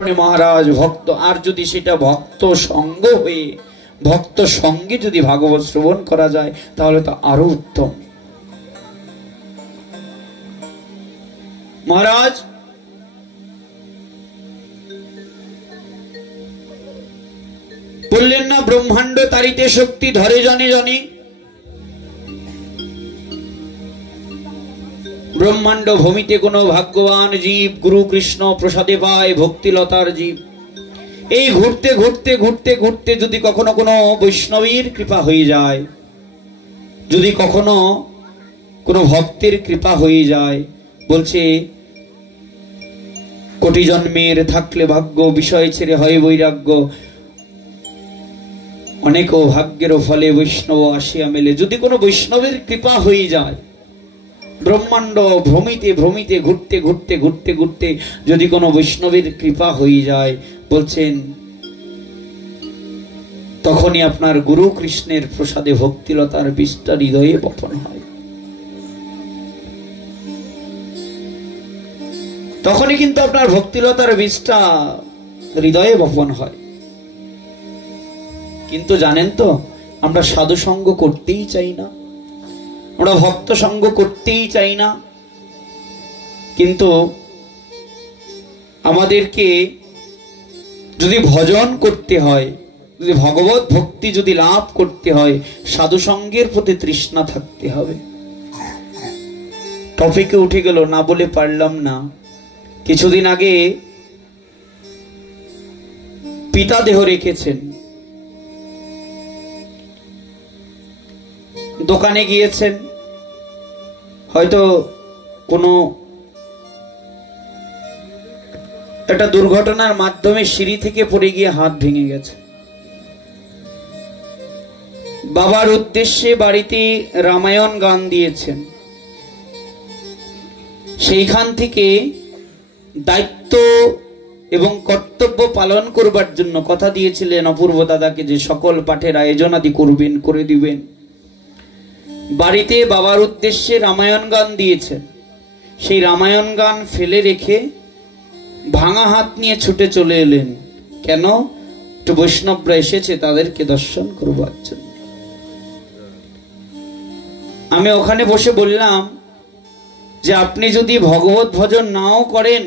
महाराज भक्त और यदि सेटा भक्त संग हये भक्त संगे यदि भागवत श्रवण करा जाए ताहले तो आरो उत्तम। महाराज बोललेन ना ब्रह्मांड तारिते शक्ति धरे जने जने ब्रह्मांड भूमिते कोनो भाग्यवान जीव गुरु कृष्ण प्रसादे पाय भक्तिलतार जीव এই ঘুরতে ঘুরতে ঘুরতে ঘুরতে যদি কখনো কোনো বৈষ্ণবীর কৃপা হয়ে যায় যদি কখনো কোনো ভক্তের কৃপা হয়ে যায় বলছে কোটি জন্মের থাকলে ভাগ্য বিষয় ছেড়ে হয় বৈরাগ্য অনেক ভাগ্যের ফলে বৈষ্ণব আসিয়া মেলে যদি কোনো বৈষ্ণবের কৃপা হয়ে যায় ब्रह्मांड भ्रमिते भ्रमिते घुरते घुरते घुरते घुरते यदि कोनो वैष्णवेर कृपा हये जाय बोलছেন तखोनी आपनार गुरु कृष्णेर प्रसादे भक्तिलतार बीजटा हृदये बपन हय तखोनी किन्तु आपनार भक्तिलतार बीजटा हृदये बपन हय किन्तु जानेन तो आमरा साधु संग करतेई चाइ ना আমরা ভক্ত সঙ্গ করতেই চাই না কিন্তু আমাদেরকে যদি ভজন করতে হয় যদি ভগবত ভক্তি যদি লাভ করতে হয় সাধু সঙ্গের প্রতি তৃষ্ণা থাকতে হবে। টপিকে উঠে গেল না বলে পারলাম না। কিছুদিন আগে পিতা দেহ রেখেছেন দোকানে গিয়েছেন হয়তো কোনো একটা দুর্ঘটনার মাধ্যমে সিঁড়ি থেকে পড়ে গিয়ে হাত ভেঙে গেছে বাবার উদ্দেশ্যে বাড়িতে রামায়ণ গান দিয়েছেন সেইখান থেকে দায়িত্ব এবং কর্তব্য পালন করবার জন্য কথা দিয়েছিলেন অপূর্ব দাদাকে যে সকল পাঠের আয়োজন আদি করবেন করে দিবেন বাড়িতে বাবার উদ্দেশ্যে রামায়ণ গান দিয়েছেন সেই রামায়ণ গান ফেলে রেখে ভাঙা হাত নিয়ে ছুটে চলে এলেন কেন একটু বৈষ্ণবরা এসেছে তাদেরকে দর্শন করবার জন্য। আমি ওখানে বসে বললাম যে আপনি যদি ভগবত ভজন নাও করেন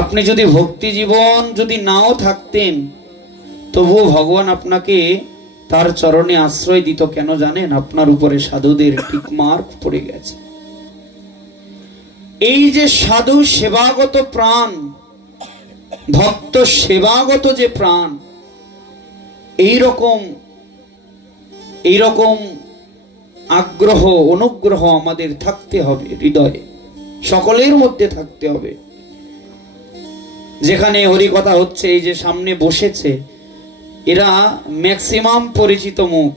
আপনি যদি ভক্তি জীবন যদি নাও থাকতেন তবুও ভগবান আপনাকে তার চরণে আশ্রয় দিত কেন জানেন আপনার উপরে সাধুদের টিকমার্ক পড়ে গেছে। এই যে সাধু সেবাগত প্রাণ ভক্ত সেবাগত যে প্রাণ এই রকম আগ্রহ অনুগ্রহ আমাদের থাকতে হবে হৃদয়ে সকলের মধ্যে থাকতে হবে। যেখানে হরি কথা হচ্ছে এই যে সামনে বসেছে এরা ম্যাক্সিমাম পরিচিত মুখ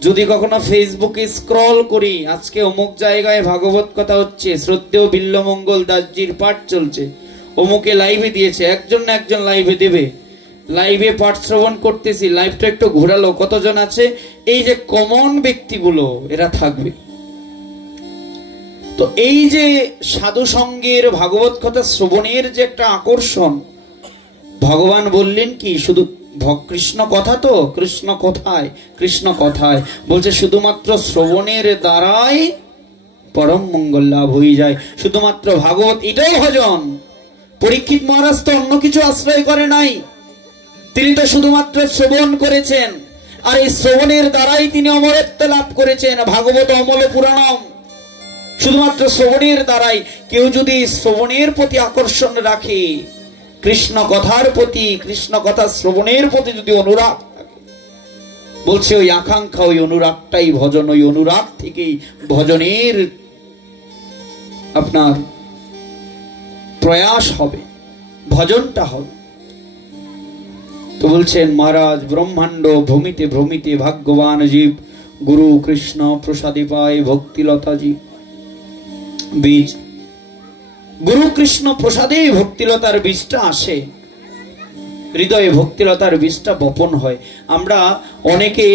যদি কখনো ফেসবুকে স্ক্রল করি আজকে অমুক জায়গায় ভাগবত কথা হচ্ছে শ্রদ্ধেয় বিল্লমঙ্গল দাসজির পাঠ চলছে অমুকে লাইভে দিয়েছে একজন না একজন লাইভে দেবে লাইভে পাঠ শ্রবণ করতেছি লাইভটা একটু ঘোরালো কতজন আছে এই যে কমন ব্যক্তিগুলো এরা থাকবে। তো এই যে সাধু সঙ্গের ভাগবত কথা শ্রবণের যে একটা আকর্ষণ ভগবান বললেন কি শুধু কৃষ্ণ কথা তো কৃষ্ণ কথায় কৃষ্ণ কথায় বলছে শুধুমাত্র শ্রবণের দ্বারাই পরম মঙ্গল লাভ হয়ে যায় শুধুমাত্র ভাগবত এটাই ভজন। পরীক্ষিত মহারাজ তো অন্য কিছু আশ্রয় করে নাই তিনি তো শুধুমাত্র শ্রবণ করেছেন আর এই শ্রবণের দ্বারাই তিনি অমরত্ব লাভ করেছেন ভাগবত অমল পুরাণম শুধুমাত্র শ্রবণের দ্বারাই কেউ যদি শ্রবণের প্রতি আকর্ষণ রাখে কৃষ্ণ কথার প্রতি কৃষ্ণ কথা শ্রবণের প্রতি যদি অনুরাগ থাকে বলছে ওই আকাঙ্ক্ষা ওই অনুরাগটাই ভজন ওই অনুরাগ থেকেই ভজনের আপনার প্রয়াস হবে ভজনটা হবে। তো বলছেন মহারাজ ব্রহ্মাণ্ড ভূমিতে ভ্রমিতে ভাগ্যবান জীব গুরু কৃষ্ণ প্রসাদে পায় ভক্তিলতা জীব বীজ गुरु कृष्ण प्रसादे भक्तिलतार बीजटा आसे हृदये भक्तिलतार बीजटा बपन हय आमरा अनेके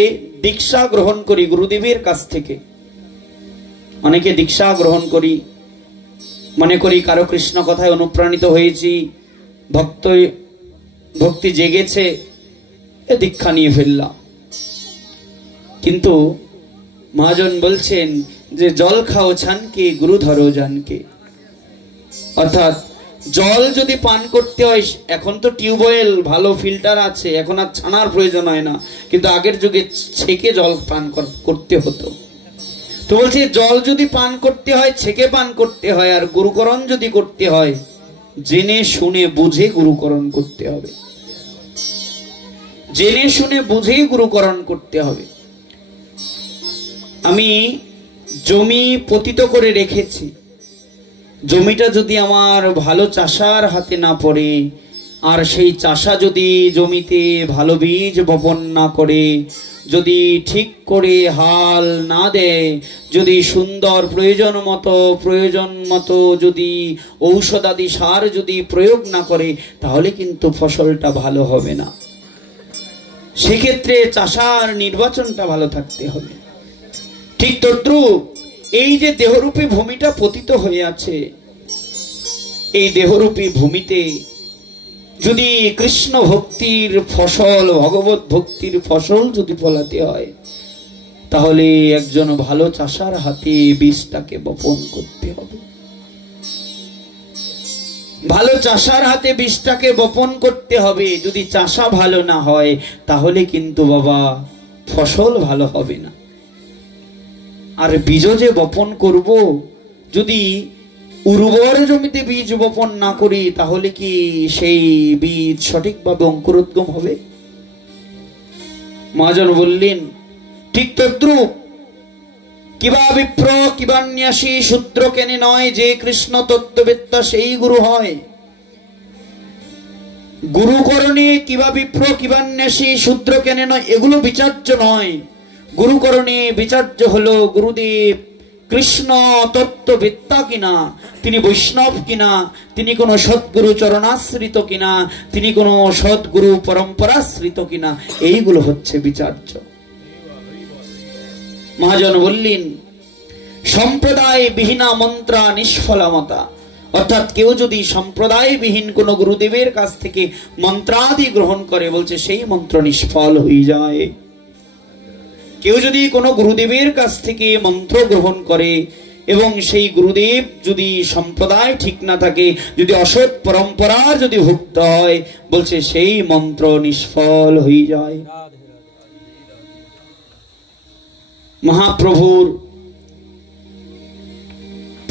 दीक्षा ग्रहण करी गुरुदेवेर काछ थेके अनेके दीक्षा ग्रहण करी मने करी कारो कृष्ण कथाय अनुप्राणित हयेछि ভক্তি জেগেছে, দীক্ষা নিয়ে ফেললাম। কিন্তু মহাজন বলছেন যে জল খাও ছানকে, গুরু ধরো জানকে। অর্থাৎ জল যদি পান করতে হয়, এখন তো টিউবওয়েল ভালো ফিল্টার আছে, এখন আর ছানার প্রয়োজন হয় না, কিন্তু আগের যুগে ছেঁকে জল পান করতে হতো। তো বলছে জল যদি পান করতে হয় ছেঁকে পান করতে হয়, আর গুরুকরণ যদি করতে হয় জেনে শুনে বুঝে গুরুকরণ করতে হবে, জেনে শুনে বুঝে গুরুকরণ করতে হবে। আমি জমি পতিত করে রেখেছি, জমিটা যদি আমার ভালো চাষার হাতে না পড়ে, আর সেই চাষা যদি জমিতে ভালো বীজ বপন না করে, যদি ঠিক করে হাল না দেয়, যদি সুন্দর প্রয়োজন মতো যদি ঔষধাদি সার যদি প্রয়োগ না করে, তাহলে কিন্তু ফসলটা ভালো হবে না। সেক্ষেত্রে চাষার নির্বাচনটা ভালো থাকতে হবে। ঠিক তদ্রূপ এই যে দেহরূপী ভূমিটা পতিত হয়ে আছে, এই দেহরূপী ভূমিতে যদি কৃষ্ণ ভক্তির ফসল, ভগবত ভক্তির ফসল যদি ফলাতে হয়, তাহলে একজন ভালো চাষার হাতে বীজটাকে বপন করতে হবে। ভালো চাষার হাতে বীজটাকে বপন করতে হবে। যদি চাষা ভালো না হয় তাহলে কিন্তু বাবা ফসল ভালো হবে না। আর বীজ যে বপন করব, যদি উর্বর জমিতে বীজ বপন না করি, তাহলে কি সেই বীজ সঠিকভাবে অঙ্কুরোদ্গম হবে? মহাজন বললেন ঠিক তদ্রূপ কিবা বিপ্র কিবান্যাসী শূদ্র কেনে নয়, যে কৃষ্ণ তত্ত্ববেত্তা সেই গুরু হয়। গুরুকরণে কিবা বিপ্র কিবান্যাসী শূদ্র কেনে নয়, এগুলো বিচার্য নয়। গুরুকরণে বিচার্য হলো গুরুদেব কৃষ্ণ তত্ত্ববেত্তা কিনা, তিনি বৈষ্ণব কিনা, তিনি কোনো সদ্গুরু চরণাশ্রিত কিনা, তিনি কোনো সদ্গুরু পরম্পরাশ্রিত কিনা, এইগুলো হচ্ছে বিচার্য। মহাজন বললেন সম্প্রদায় বিহীনা মন্ত্রা নিষ্ফলামতা, অর্থাৎ কেউ যদি সম্প্রদায় বিহীন কোন গুরুদেবের কাছ থেকে মন্ত্রাদি গ্রহণ করে, বলছে সেই মন্ত্র নিষ্ফল হয়ে যায়। কেউ যদি কোনো গুরুদেবের কাছ থেকে মন্ত্র গ্রহণ করে এবং সেই গুরুদেব যদি সম্প্রদায় ঠিক না থাকে, যদি অসৎ পরম্পরার যদি ভুক্ত হয়, বলছে সেই মন্ত্র নিষ্ফল হয়ে যায়। মহাপ্রভুর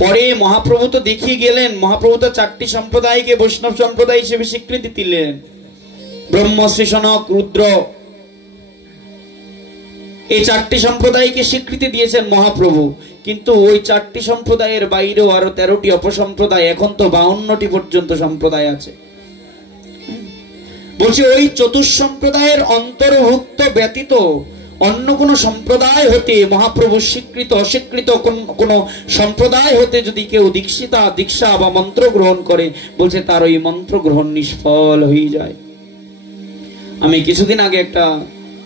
পরে মহাপ্রভু তো দেখিয়ে গেলেন, মহাপ্রভু তো 4টি সম্প্রদায়কে বৈষ্ণব সম্প্রদায় হিসেবে স্বীকৃতি দিলেন। ব্রহ্ম, শ্রীশনক, রুদ্র, এই 4টি সম্প্রদায়কে স্বীকৃতি দিয়েছেন মহাপ্রভু। কিন্তু ওই 4টি সম্প্রদায়ের বাইরেও আরো 13টি অপসম্প্রদায়, এখন তো 52টি পর্যন্ত সম্প্রদায় আছে। বলছি ওই চতুঃসম্প্রদায়ের অন্তর্ভুক্ত ব্যতীত অন্য কোন সম্প্রদায় হতে মহাপ্রভু স্বীকৃত অস্বীকৃত কোন সম্প্রদায় হতে যদি কেউ দীক্ষা বা মন্ত্র গ্রহণ করে, বলছে তার ওই মন্ত্র গ্রহণ নিষ্ফল হয়ে যায়। আমি কিছুদিন আগে একটা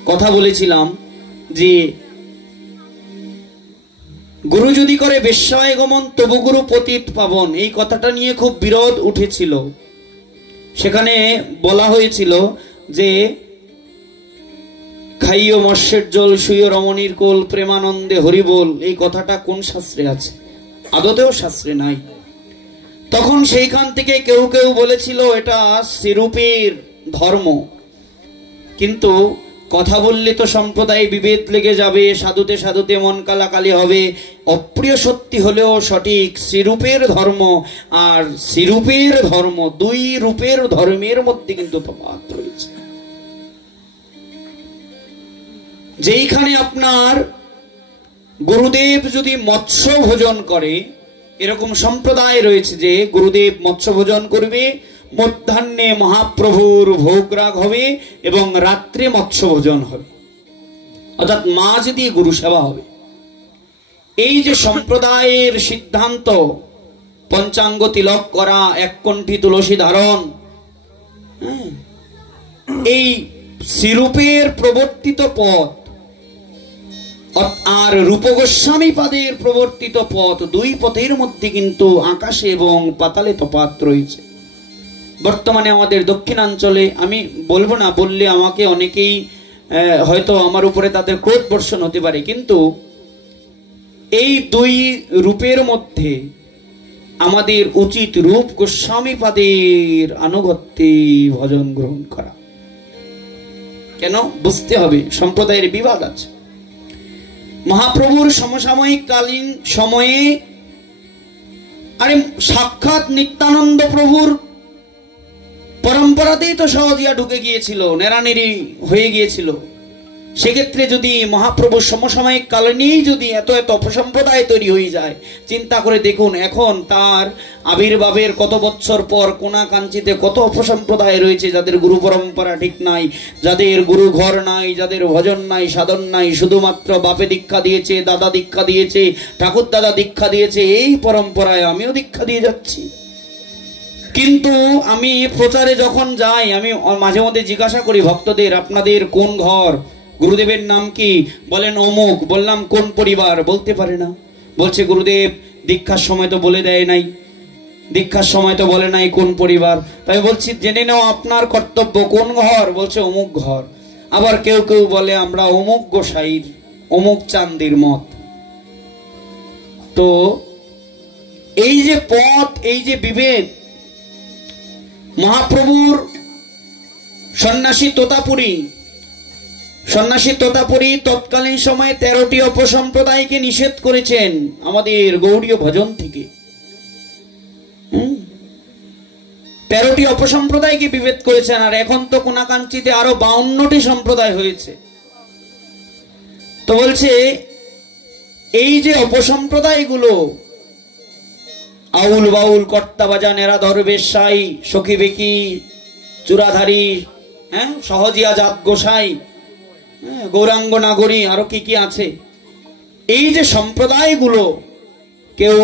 কথা বলেছিলাম যে গুরু যদি করে বেশ্যায় গমন তবু গুরু পতিত পাবন, এই কথাটা নিয়ে খুব বিরোধ উঠেছিল। সেখানে বলা হয়েছিল যে খাইও মৎস্যের জল শুইও রমণীর কোল প্রেমানন্দে হরিবোল, এই কথাটা কোন শাস্ত্রে আছে? আদতেও শাস্ত্রে নাই। তখন সেইখান থেকে কেউ কেউ বলেছিল এটা শ্রীরূপের ধর্ম। কিন্তু কথা বললে তো সম্প্রদায় বিভেদ লেগে যাবে, সাধুতে সাধুতে মন কালাকালি হবে। অপ্রিয় সত্যি হলেও সঠিক, শ্রীরূপের ধর্ম আর শ্রীরূপের ধর্ম, দুই রূপের ধর্মের মধ্যে কিন্তু তফাৎ রয়েছে। যেইখানে আপনার গুরুদেব যদি মৎস্য ভোজন করে, এরকম সম্প্রদায় রয়েছে যে গুরুদেব মৎস্য ভোজন করবে, মধ্যাহ্নে মহাপ্রভুর ভোগরাগ হবে এবং রাত্রে মৎস্য ভোজন হবে, অর্থাৎ মাছ দিয়ে গুরু সেবা হবে। এই যে সম্প্রদায়ের সিদ্ধান্ত, পঞ্চাঙ্গ তিলক করা, এককণ্ঠী তুলসী ধারণ, এই শ্রীরূপের প্রবর্তিত পথ আর রূপ গোস্বামী পাদের প্রবর্তিত পথ, দুই পথের মধ্যে কিন্তু আকাশে এবং পাতালে তফাৎ রয়েছে। বর্তমানে আমাদের দক্ষিণাঞ্চলে, আমি বলবো না, বললে আমাকে অনেকেই হয়তো আমার উপরে তাদের ক্রোধ বর্ষণ হতে পারে, কিন্তু এই দুই রূপের মধ্যে আমাদের উচিত রূপ গোস্বামী পাদের আনুগত্যে ভজন গ্রহণ করা। কেন? বুঝতে হবে, সম্প্রদায়ের বিবাদ আছে। মহাপ্রভুর সমসাময়িক কালীন সময়ে আরে সাক্ষাৎ নিত্যানন্দ প্রভুর পরম্পরাতেই তো সহজিয়া ঢুকে গিয়েছিল, নেড়ানেড়ি হয়ে গিয়েছিল। সেক্ষেত্রে যদি মহাপ্রভু সমসাময়িক কালীনই যদি এত এত অপসম্প্রদায় তৈরি হয়ে যায়, চিন্তা করে দেখুন এখন তার আবির্ভাবের কত বছর পর কোনা কাঞ্চিতে কত অপসম্প্রদায় রয়েছে, যাদের গুরু পরম্পরা ঠিক নাই, যাদের গুরু ঘর নাই, যাদের ভজন নাই, সাধন নাই, শুধুমাত্র বাপে দীক্ষা দিয়েছে, দাদা দীক্ষা দিয়েছে, ঠাকুর দাদা দীক্ষা দিয়েছে, এই পরম্পরায় আমিও দীক্ষা দিয়ে যাচ্ছি। কিন্তু আমি প্রচারে যখন যাই, আমি মাঝে মধ্যে জিজ্ঞাসা করি ভক্তদের, আপনাদের কোন ঘর, গুরুদেবের নাম কি? বলেন অমুক। বললাম কোন পরিবার? বলতে পারে না। বলছে গুরুদেব দীক্ষার সময় তো বলে দেয় নাই, দীক্ষার সময় তো বলে নাই কোন পরিবার। তাই বলছি জেনে নাও আপনার কর্তব্য, কোন ঘর? বলছে অমুক ঘর। আবার কেউ কেউ বলে আমরা অমুক গোসাইর, অমুক চান্দির মত। তো এই যে পথ, এই যে বিভেদ, মহাপ্রভুর সন্ন্যাসী তোতাপুরী তৎকালীন সময়ে 13টি অপসম্প্রদায়কে নিষেধ করেছেন আমাদের গৌড়ীয় ভজন থেকে। 13টি অপসম্প্রদায়কে বিভেদ করেছেন। আর এখন তো কোনাকাঞ্চিতে আরো 52টি সম্প্রদায় হয়েছে। তো বলছে এই যে অপসম্প্রদায়গুলো, আউল বাউল, কর্তা বাজা, নেরা দরবেশ সাই, সখী বেকি, চূড়াধারী, সহজিয়া জাত গোসাই, গৌরাঙ্গ নাগরী, আরো কি কি আছে, এই যে সম্প্রদায়গুলো, কেউ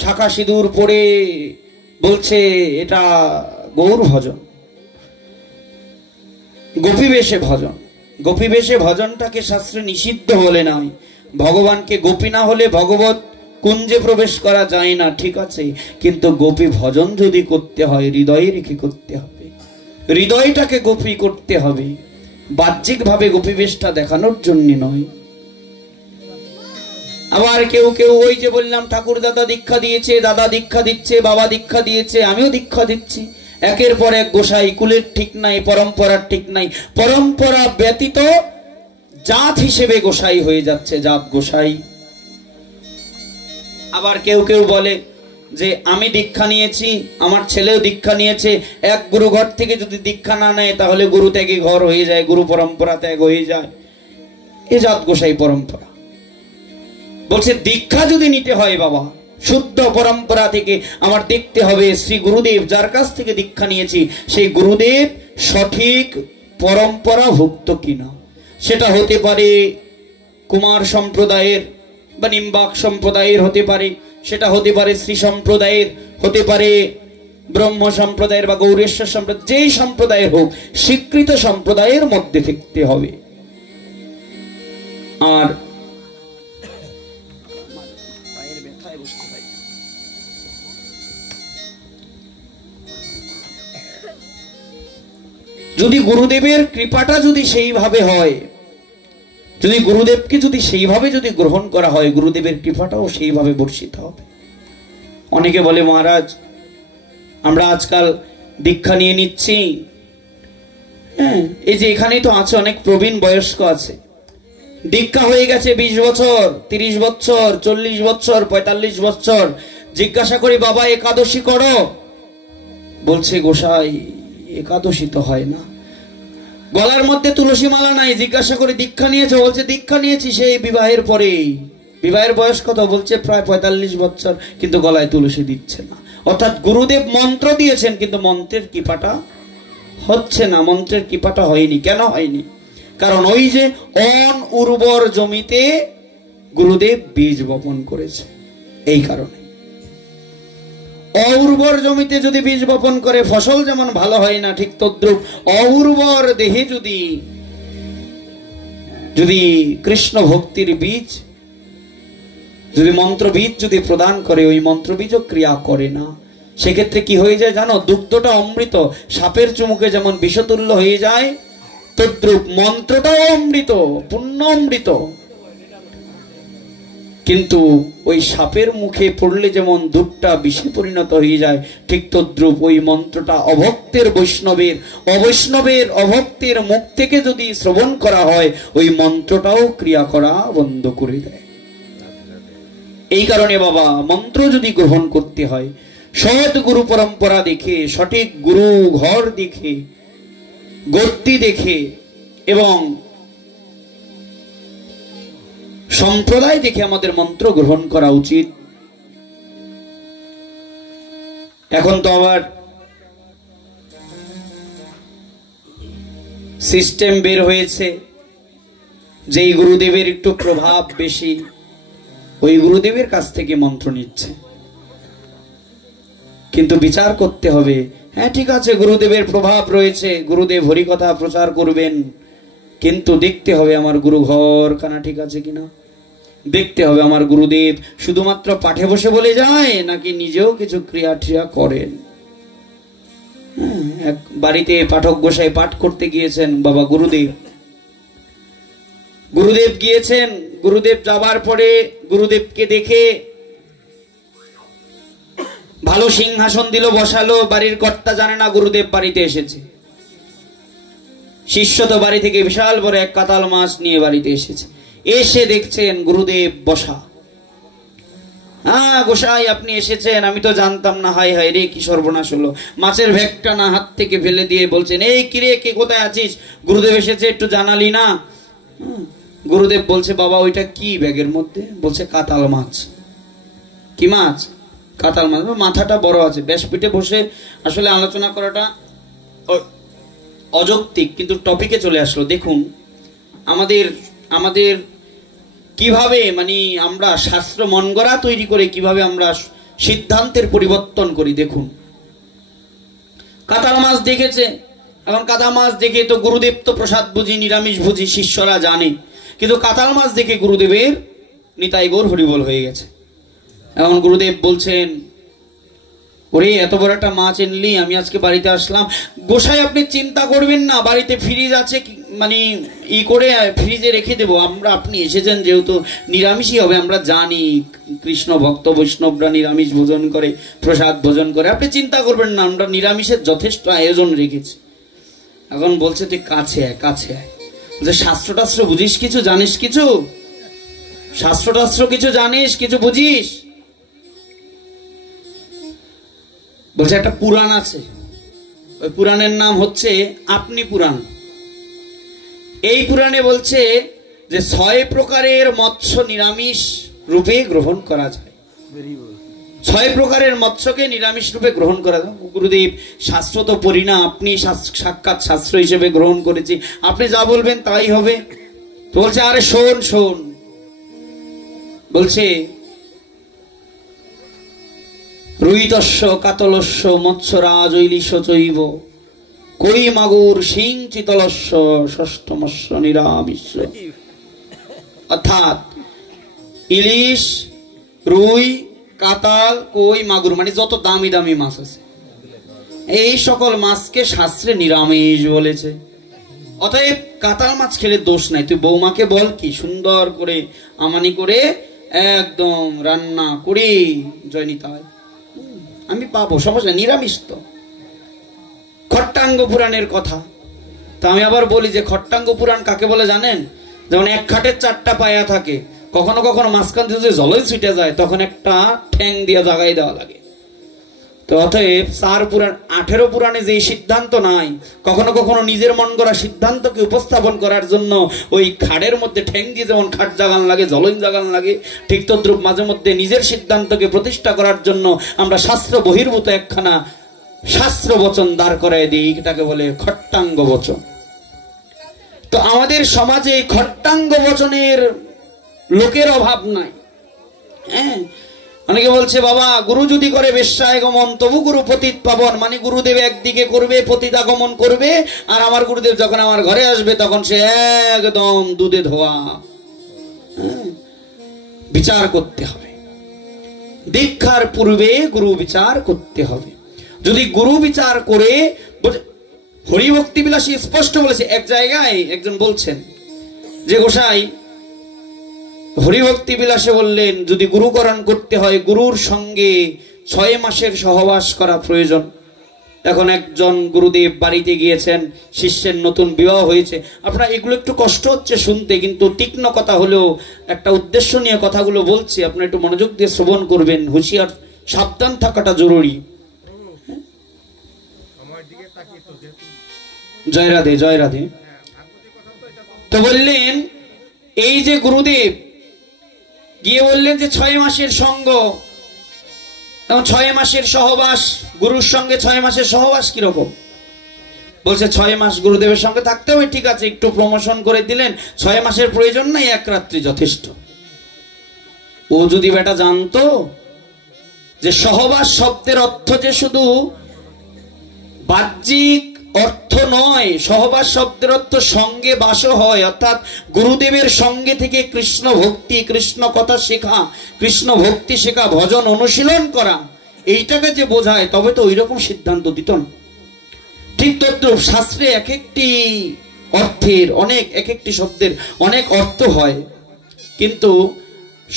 শাখা সিঁদুর পরে বলছে এটা গৌর ভজন, গোপী বেশে ভজন। গোপী বেশে ভজনটাকে শাস্ত্রে নিষিদ্ধ বলে নয়। ভগবানকে গোপী না হলে ভগবত কুঞ্জে প্রবেশ করা যায় না, ঠিক আছে, কিন্তু গোপী ভজন যদি করতে হয় হৃদয়ে রেখে করতে হবে, হৃদয়টাকে গোপী করতে হবে, বাহ্যিক ভাবে গোপী বেশটা দেখানোর জন্য নয়। আবার কেউ কেউ ওই যে বললাম ঠাকুর দাদা দীক্ষা দিয়েছে, দাদা দীক্ষা দিচ্ছে, বাবা দীক্ষা দিয়েছে, আমিও দীক্ষা দিচ্ছি, একের পর এক গোসাই, কুলের ঠিক নাই, পরম্পরার ঠিক নাই, পরম্পরা ব্যতীত জাত হিসেবে গোসাই হয়ে যাচ্ছে, জাত গোসাই। আবার কেউ কেউ বলে যে আমি দীক্ষা নিয়েছি, আমার ছেলেও দীক্ষা নিয়েছে, এক গুরু ঘর থেকে যদি দীক্ষা না নেয় তাহলে গুরু ত্যাগী ঘর হয়ে যায়, গুরু পরম্পরা ত্যাগ হয়ে যায়, এ জাত গোসাই পরম্পরা। বলছে দীক্ষা যদি নিতে হয় বাবা, শুদ্ধ পরম্পরা থেকে আমার দেখতে হবে শ্রী গুরুদেব যার কাছ থেকে দীক্ষা নিয়েছি সেই গুরুদেব সঠিক পরম্পরা ভুক্ত কিনা। সেটা হতে পারে কুমার সম্প্রদায়ের বা নিম্বাক সম্প্রদায়ের হতে পারে, সেটা হতে পারে শ্রী সম্প্রদায়ের, হতে পারে ব্রহ্ম সম্প্রদায়ের বা গৌরেশ্বর সম্প্রদায়, যেই সম্প্রদায়ের হোক স্বীকৃত সম্প্রদায়ের মধ্যে থাকতে হবে। আর যদি গুরুদেবের কৃপাটা যদি সেইভাবে হয়, যদি গুরুদেবকে যদি সেইভাবে যদি গ্রহণ করা হয়, গুরুদেবের কৃপাটাও সেইভাবে বর্ষিত হবে। অনেকে বলে মহারাজ আমরা আজকাল দীক্ষা নিয়ে নিচ্ছি, এই যে এখানেই তো আছে অনেক প্রবীণ বয়স্ক আছে, দীক্ষা হয়ে গেছে 20 বছর, 30 বছর, 40 বছর, 45 বছর। জিজ্ঞাসা করি বাবা একাদশী করো? বলছে গোসাই একাদশী তো হয় না, গলার মধ্যে তুলসী মালা নাই। জিজ্ঞাসা করে দীক্ষা নিয়েছে? বলছে দীক্ষা নিয়েছি সেই বিবাহের পরে। বিবাহের বয়স কত? বলছে প্রায় 45 বছর, কিন্তু গলায় তুলসী দিচ্ছে না। অর্থাৎ গুরুদেব মন্ত্র দিয়েছেন কিন্তু মন্ত্রের কৃপাটা হচ্ছে না, মন্ত্রের কৃপাটা হয়নি। কেন হয়নি? কারণ ওই যে অন উর্বর জমিতে গুরুদেব বীজ বপন করেছে, এই কারণে। অউর্বর জমিতে যদি বীজ বপন করে ফসল যেমন ভালো হয় না, ঠিক তদ্রূপ অউর্বর দেহে যদি কৃষ্ণ ভক্তির বীজ, যদি মন্ত্র বীজ যদি প্রদান করে, ওই মন্ত্র বীজও ক্রিয়া করে না। সেক্ষেত্রে কি হয়ে যায় জানো? দুগ্ধটা অমৃত, সাপের চুমুকে যেমন বিষতুল্য হয়ে যায়, তদ্রূপ মন্ত্রটাও অমৃত, পূর্ণ অমৃত। কিন্তু ওই সাপের মুখে পড়লে যেমন দুধটা বিষে পরিণত হয়ে যায়, ঠিক তদ্রূপ ওই মন্ত্রটা অভক্তের অবৈষ্ণবের অভক্তের মুখ থেকে যদি শ্রবণ করা হয়, ওই মন্ত্রটাও ক্রিয়া করা বন্ধ করে দেয়। এই কারণে বাবা, মন্ত্র যদি গ্রহণ করতে হয়, সৎ গুরু পরম্পরা দেখে, সঠিক গুরু ঘর দেখে, গদ্দি দেখে এবং সম্প্রদায় দেখে আমাদের মন্ত্র গ্রহণ করা উচিত। এখন তো আবার সিস্টেম বের হয়েছে, যেই গুরুদেবের একটু প্রভাব বেশি, ওই গুরুদেবের কাছ থেকে মন্ত্র নিচ্ছে। কিন্তু বিচার করতে হবে, হ্যাঁ ঠিক আছে গুরুদেবের প্রভাব রয়েছে, গুরুদেব হরিকথা প্রচার করবেন, কিন্তু দেখতে হবে আমার গুরু ঘর কানা ঠিক আছে কিনা, দেখতে হবে আমার গুরুদেব শুধুমাত্র পাঠে বসে বলে যায় নাকি নিজেও কিছু ক্রিয়া ট্রিয়া করেন। এক বাড়িতে পাঠক গোসাই পাঠ করতে গিয়েছেন বাবা গুরুদেব গিয়েছেন। গুরুদেব যাবার পরে গুরুদেবকে দেখে ভালো সিংহাসন দিল, বসালো। বাড়ির কর্তা জানে না গুরুদেব বাড়িতে এসেছে। শিষ্য তো বাড়ি থেকে বিশাল বড় এক কাতাল মাছ নিয়ে বাড়িতে এসেছে। এসে দেখছেন গুরুদেব বসা। হ্যাঁ গোসাই আপনি এসেছেন, আমি তো জানতাম না। হাই হাই রে, কি সর্বনাশ হলো। মাছের ভ্যাগটা না হাত থেকে ফেলে দিয়ে বলছেন, এই কিরে, কে কোথায় আছিস? গুরুদেব এসেছে, একটু জানালি না? গুরুদেব বলছে, বাবা ওইটা কি ব্যাগের মধ্যে? বলছে কাতাল মাছ। কি মাছ? কাতাল মাছ। মাথাটা বড় আছে। ব্যাসপীঠে বসে আসলে আলোচনা করাটা অযৌক্তিক, কিন্তু টপিকে চলে আসলো। দেখুন আমাদের কিভাবে মানে আমরা শাস্ত্র মনগড়া তৈরি করে কিভাবে আমরা সিদ্ধান্তের পরিবর্তন করি। দেখুন, কাতাল মাছ দেখেছে। এখন কাতাল মাছ দেখে তো গুরুদেব তো প্রসাদ বুঝি, নিরামিষ বুঝি, শিষ্যরা জানে। কিন্তু কাতাল মাছ দেখে গুরুদেবের নিতাই গৌর হরিবল হয়ে গেছে। এখন গুরুদেব বলছেন, ওরে এত বড় একটা মাছ এনলি, আমি আজকে বাড়িতে আসলাম। গোসাই আপনি চিন্তা করবেন না, বাড়িতে ফ্রিজ আছে, মানে ই করে ফ্রিজে রেখে দেবো। আপনি এসেছেন যেহেতু নিরামিষই হবে, আমরা জানি কৃষ্ণ ভক্ত বৈষ্ণবরা নিরামিষ ভোজন করে, প্রসাদ ভোজন করে, আপনি চিন্তা করবেন না, আমরা নিরামিষের যথেষ্ট আয়োজন রেখেছি। এখন বলছে তুই কাছে আয়। যে শাস্ত্র টাস্ত্র বুঝিস কিছু, জানিস কিছু? শাস্ত্র টাস্ত্র কিছু জানিস, কিছু বুঝিস? বলছে একটা পুরাণ আছে, ওই পুরাণের নাম হচ্ছে আপনি পুরাণ। এই পুরাণে বলছে যে 6 প্রকারের মৎস্য নিরামিষ রূপে গ্রহণ করা যায়। 6 প্রকারের মৎস্যকে নিরামিষ রূপে গ্রহণ করা যায়। গুরুদেব শাস্ত্র তো পড়ি না, আপনি সাক্ষাৎ শাস্ত্র হিসেবে গ্রহণ করেছি, আপনি যা বলবেন তাই হবে। তো বলছে আরে শোন। বলছে রুইতস্য কাতলস্য মৎস্যরাজ ঐলিশ চৈব কই মাগুর সিং চিতলস্য ষষ্ঠমস্য নিরামিষ। অর্থাৎ ইলিশ, রুই, কাতাল, কই, মাগুর মানে যত দামি দামি মাছ আছে, এই সকল মাছকে শাস্ত্রে নিরামিষ বলেছে। অতএব কাতাল মাছ খেলে দোষ নাই। তুই বৌমাকে বল কি সুন্দর করে আমানি করে একদম রান্না করে জয়নিতাই আমি পাবো, সমস্যা নিরামিষ তো। খট্টাঙ্গ পুরাণের কথা তা আমি আবার বলি যে খট্টাঙ্গ পুরাণ কাকে বলে জানেন? যেমন এক খাটের 4টা পায়া থাকে, কখনো কখনো মাঝখান থেকে জলই ছুটে যায়, তখন একটা ঠ্যাং দিয়ে জাগাই দেওয়া লাগে। তো অতএব 4 পুরাণ 18 পুরাণে যে সিদ্ধান্ত নাই, কখনো কখনো নিজের মন করা সিদ্ধান্তকে উপস্থাপন করার জন্য ওই খাড়ের মধ্যে ঠ্যাং দিয়ে যেমন খাট জাগান লাগে, জলইন জাগান লাগে, ঠিক তদ্রূপ মাঝে মধ্যে নিজের সিদ্ধান্তকে প্রতিষ্ঠা করার জন্য আমরা শাস্ত্র বহির্ভূত একখানা শাস্ত্র বচন দাঁড় করায় দিই, এটাকে বলে খট্টাঙ্গ বচন। তো আমাদের সমাজে খট্টাঙ্গ বচনের লোকের অভাব নাই। হ্যাঁ, অনেকে বলছে বাবা গুরু যদি করে বেশ্যাগমন তবু গুরু পতিত পাবন, মানে গুরুদেব একদিকে করবে, পতিত আগমন করবে, আর আমার গুরুদেব যখন আমার ঘরে আসবে তখন সে একদম দুধে ধোয়া। বিচার করতে হবে, দীক্ষার পূর্বে গুরু বিচার করতে হবে। যদি গুরু বিচার করে, হরিভক্তি বিলাসী স্পষ্ট বলেছে। এক জায়গায় একজন বলছেন যে গোসাই, হরিভক্তি বিলাসে বললেন যদি গুরুকরণ করতে হয় গুরুর সঙ্গে 6 মাসের সহবাস করা প্রয়োজন। এখন একজন গুরুদেব বাড়িতে গিয়েছেন, শিষ্যের নতুন বিবাহ হয়েছে। আপনার এগুলো একটু কষ্ট হচ্ছে শুনতে, কিন্তু তীক্ষ্ণ কথা হলেও একটা উদ্দেশ্য নিয়ে কথাগুলো বলছি, আপনারা একটু মনোযোগ দিয়ে শ্রবণ করবেন। হুঁশিয়ার, সাবধান থাকাটা জরুরি। জয় রাধে, জয় রাধে। তো বললেন এই যে গুরুদেব গিয়ে বললেন যে 6 মাসের সঙ্গ, তখন 6 মাসের সহবাস, গুরুর সঙ্গে 6 মাসের সহবাস কিরকম? বলছে 6 মাস গুরুদেবের সঙ্গে থাকতে হবে, ঠিক আছে, একটু প্রমোশন করে দিলেন, 6 মাসের প্রয়োজন নাই, 1 রাত্রি যথেষ্ট। ও যদি বেটা জানতো যে সহবাস শব্দের অর্থ যে শুধু বাহ্যিক অর্থ নয়, সহবাস শব্দের অর্থ সঙ্গে বাস হয়, অর্থাৎ গুরুদেবের সঙ্গে থেকে কৃষ্ণ ভক্তি, কৃষ্ণ কথা শেখা, কৃষ্ণ ভক্তি শেখা, ভজন অনুশীলন করা, এইটাকে যে বোঝায়, তবে তো ওই রকম সিদ্ধান্ত দিত না। ঠিক তদ্রূপ শাস্ত্রে এক একটি অর্থের অনেক, এক একটি শব্দের অনেক অর্থ হয়, কিন্তু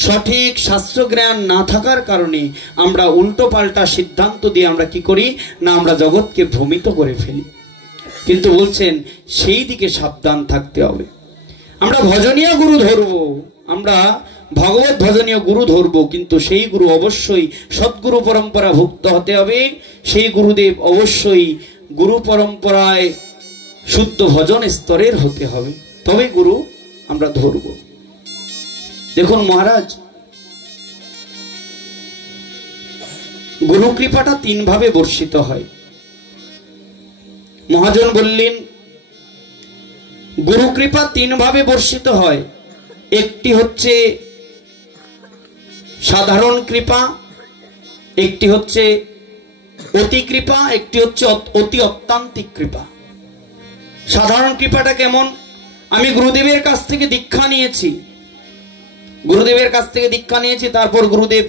সঠিক শাস্ত্র জ্ঞান না থাকার কারণে আমরা উল্টো পাল্টা সিদ্ধান্ত দিয়ে আমরা কি করি না, আমরা জগৎকে ভ্রমিত করে ফেলি। কিন্তু বলছেন সেই দিকে সাবধান থাকতে হবে। আমরা ভজনীয় গুরু ধরব, আমরা ভগবত ভজনীয় গুরু ধরব, কিন্তু সেই গুরু অবশ্যই সদ্গুরু পরম্পরা ভুক্ত হতে হবে। সেই গুরুদেব অবশ্যই গুরু পরম্পরায় শুদ্ধ ভজন স্তরের হতে হবে, তবে গুরু আমরা ধরব। দেখুন মহারাজ, গুরু কৃপাটা 3 ভাবে বর্ষিত হয়। মহাজন বললেন গুরু কৃপা 3 ভাবে বর্ষিত হয়। একটি হচ্ছে সাধারণ কৃপা, একটি হচ্ছে অতি কৃপা, একটি হচ্ছে অতি অত্যান্তিক কৃপা। সাধারণ কৃপাটা কেমন? আমি গুরুদেবের কাছ থেকে দীক্ষা নিয়েছি, গুরুদেবের কাছ থেকে দীক্ষা নিয়েছি, তারপর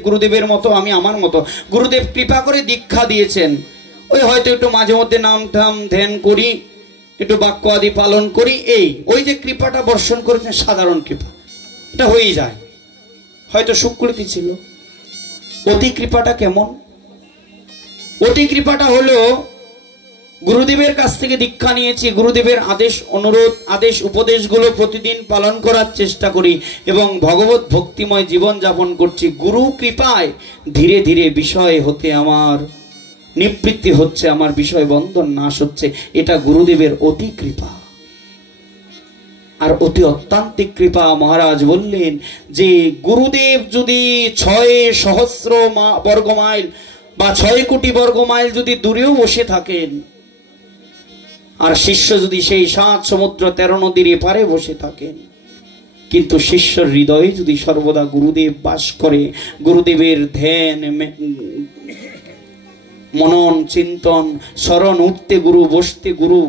গুরুদেবের মতো আমি আমার মতো, গুরুদেব কৃপা করে দীক্ষা দিয়েছেন, ওই হয়তো একটু মাঝে মধ্যে নাম ঠাম ধ্যান করি, একটু বাক্য আদি পালন করি, এই ওই যে কৃপাটা বর্ষণ করেছেন সাধারণ কৃপা, এটা হয়েই যায়, হয়তো সুকৃতি ছিল। অতি কৃপাটা কেমন? অতি কৃপাটা হলো গুরুদেবের কাছ থেকে দীক্ষা নিয়েছি, গুরুদেবের আদেশ অনুরোধ, আদেশ উপদেশগুলো প্রতিদিন পালন করার চেষ্টা করি এবং ভগবত ভক্তিময় জীবন যাপন করছি। গুরু কৃপায় ধীরে ধীরে বিষয় হতে আমার নিবৃত্তি হচ্ছে, আমার বিষয় বন্ধন নাশ হচ্ছে, এটা গুরুদেবের অতি কৃপা। আর অতি অত্যান্তিক কৃপা মহারাজ বললেন যে গুরুদেব যদি 6,000,000 বর্গ মাইল বা 6 কোটি বর্গ মাইল যদি দূরেও বসে থাকেন, আর শিষ্য যদি সেই 7 সমুদ্র 13 নদীর এপারে বসে থাকেন, কিন্তু শিষ্যর হৃদয়ে যদি সর্বদা গুরুদেব বাস করে, গুরুদেবের ধ্যান মনন চিন্তন স্মরণ, উঠতে গুরু বসতে গুরু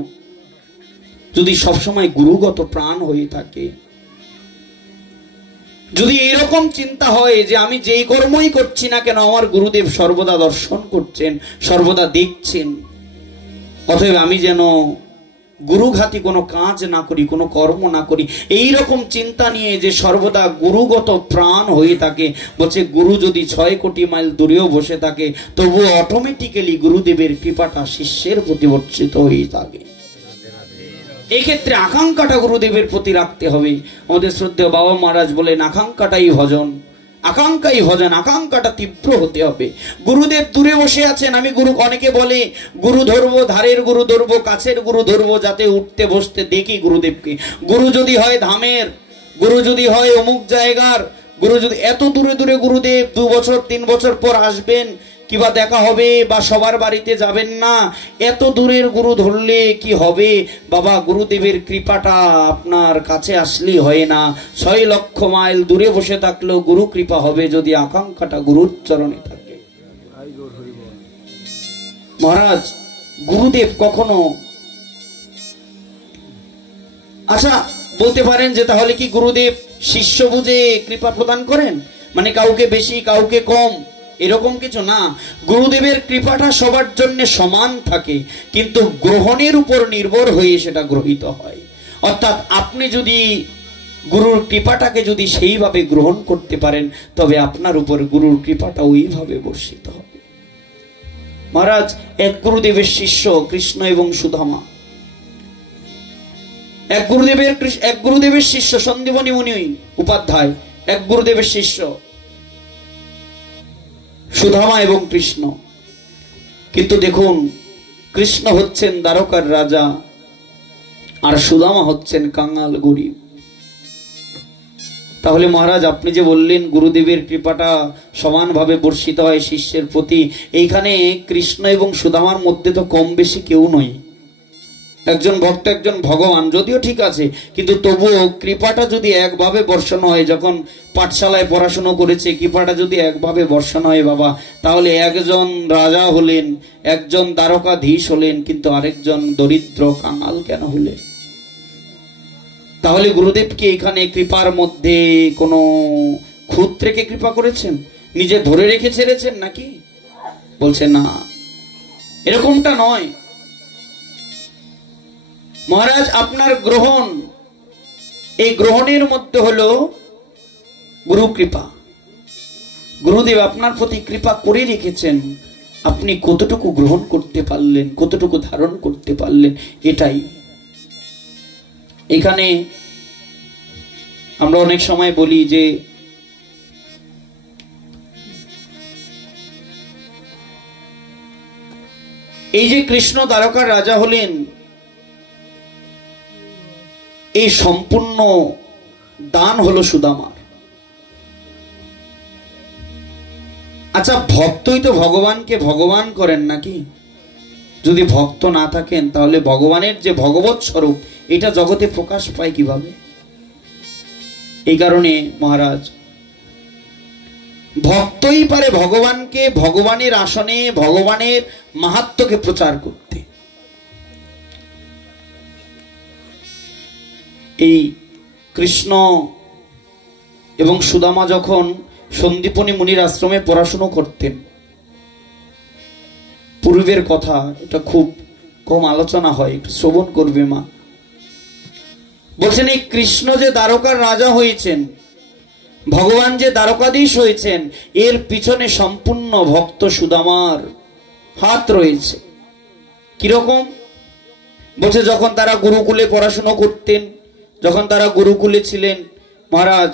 যদি সবসময় গুরুগত প্রাণ হয়ে থাকে, যদি এরকম চিন্তা হয় যে আমি যেই কর্মই করছি না কেন আমার গুরুদেব সর্বদা দর্শন করছেন, সর্বদা দেখছেন, অতএব আমি যেন গুরুঘাতী কোনো কাজ না করি, কোনো কর্ম না করি, এই রকম চিন্তা নিয়ে যে সর্বদা গুরুগত প্রাণ হয়ে থাকে, বলছে গুরু যদি 6 কোটি মাইল দূরেও বসে থাকে তবু অটোমেটিক্যালি গুরুদেবের কৃপাটা শিষ্যের প্রতি বর্ষিত হয়ে থাকে। এই ক্ষেত্রে আকাঙ্ক্ষাটা গুরুদেবের প্রতি রাখতে হবে। আমাদের শ্রদ্ধেয় বাবা মহারাজ বলেন আকাঙ্ক্ষাটাই ভজন, আকাঙ্ক্ষাই ভজন, আকাঙ্ক্ষাটা তীব্র হতে হবে। গুরুদেব দূরে বসে আছেন, আমি গুরু, অনেকে বলে গুরু ধরবো, ধারের গুরু ধরবো, কাছের গুরু ধরবো, যাতে উঠতে বসতে দেখি গুরুদেবকে। গুরু যদি হয় ধামের, গুরু যদি হয় অমুক জায়গার, গুরু যদি এত দূরে দূরে গুরুদেব 2 বছর 3 বছর পর আসবেন কিবা দেখা হবে বা সবার বাড়িতে যাবেন না, এত দূরের গুরু ধরলে কি হবে বাবা? গুরুদেবের কৃপাটা আপনার কাছে আসলেই হয় না, 6 লক্ষ মাইল দূরে বসে থাকলেও গুরু কৃপা হবে যদি আকাঙ্ক্ষাটা গুরুর চরণে থাকে। মহারাজ গুরুদেব কখনো, আচ্ছা বলতে পারেন যে তাহলে কি গুরুদেব শিষ্য বুঝে কৃপা প্রদান করেন, মানে কাউকে বেশি কাউকে কম? এরকম কিছু না। গুরুদেবের কৃপাটা সবার জন্য সমান থাকে, কিন্তু গ্রহণের উপর নির্ভর হয়ে সেটা গ্রহীত হয়। অর্থাৎ আপনি যদি গুরুর কৃপাটাকে যদি সেইভাবে গ্রহণ করতে পারেন, তবে আপনার উপর গুরুর কৃপাটা ওইভাবে বর্ষিত হবে। মহারাজ এক গুরুদেবের শিষ্য কৃষ্ণ এবং সুদামা, এক গুরুদেবের শিষ্য সন্দীপনী মুনি উপাধ্যায়, এক গুরুদেবের শিষ্য সুদামা এবং কৃষ্ণ। কিন্তু দেখুন, কৃষ্ণ হচ্ছেন দ্বারকার রাজা আর সুদামা হচ্ছেন কাঙাল গরিব। তাহলে মহারাজ আপনি যে বললেন গুরুদেবের কৃপাটা সমানভাবে বর্ষিত হয় শিষ্যের প্রতি, এইখানে কৃষ্ণ এবং সুদামার মধ্যে তো কম বেশি কেউ নয়। একজন ভক্ত, একজন ভগবান, যদিও ঠিক আছে, কিন্তু তবুও কৃপাটা যদি একভাবে বর্ষণ হয়, যখন পাঠশালায় পড়াশুনো করেছে, কৃপাটা যদি একভাবে বর্ষণ হয় বাবা, তাহলে একজন রাজা হলেন, একজন দ্বারকাধীশ হলেন, কিন্তু আরেকজন দরিদ্র কাঙাল কেন হলেন? তাহলে গুরুদেব কি এখানে কৃপার মধ্যে কোনো খুঁত রেখে কৃপা করেছেন, নিজে ধরে রেখে ছেড়েছেন নাকি? বলছে না, এরকমটা নয় মহারাজ। আপনার গ্রহণ, এই গ্রহণের মধ্যে হলো গুরু কৃপা। গুরুদেব আপনার প্রতি কৃপা করে রেখেছেন, আপনি কতটুকু গ্রহণ করতে পারলেন, কতটুকু ধারণ করতে পারলেন, এটাই। এখানে আমরা অনেক সময় বলি যে এই যে কৃষ্ণ দ্বারকার রাজা হলেন, এই সম্পূর্ণ দান হলো সুদামার। আচ্ছা, ভক্তই তো ভগবানকে ভগবান করেন নাকি? যদি ভক্ত না থাকেন, তাহলে ভগবানের যে ভগবৎ স্বরূপ, এটা জগতে প্রকাশ পায় কিভাবে? এই কারণে মহারাজ, ভক্তই পারে ভগবানকে, ভগবানের আসনে ভগবানের মাহাত্ম্যকে প্রচার করতে। এই কৃষ্ণ এবং সুদামা যখন সন্দীপনী মুনির আশ্রমে পড়াশুনো করতেন, পূর্বের কথা, এটা খুব কম আলোচনা হয়, একটু শ্রবণ করবে মা। বলছেন এই কৃষ্ণ যে দ্বারকার রাজা হয়েছেন, ভগবান যে দ্বারকাধীশ হয়েছেন, এর পিছনে সম্পূর্ণ ভক্ত সুদামার হাত রয়েছে। কিরকম? বলছে যখন তারা গুরুকুলে পড়াশুনো করতেন, যখন তারা গুরুকুলে ছিলেন মহারাজ,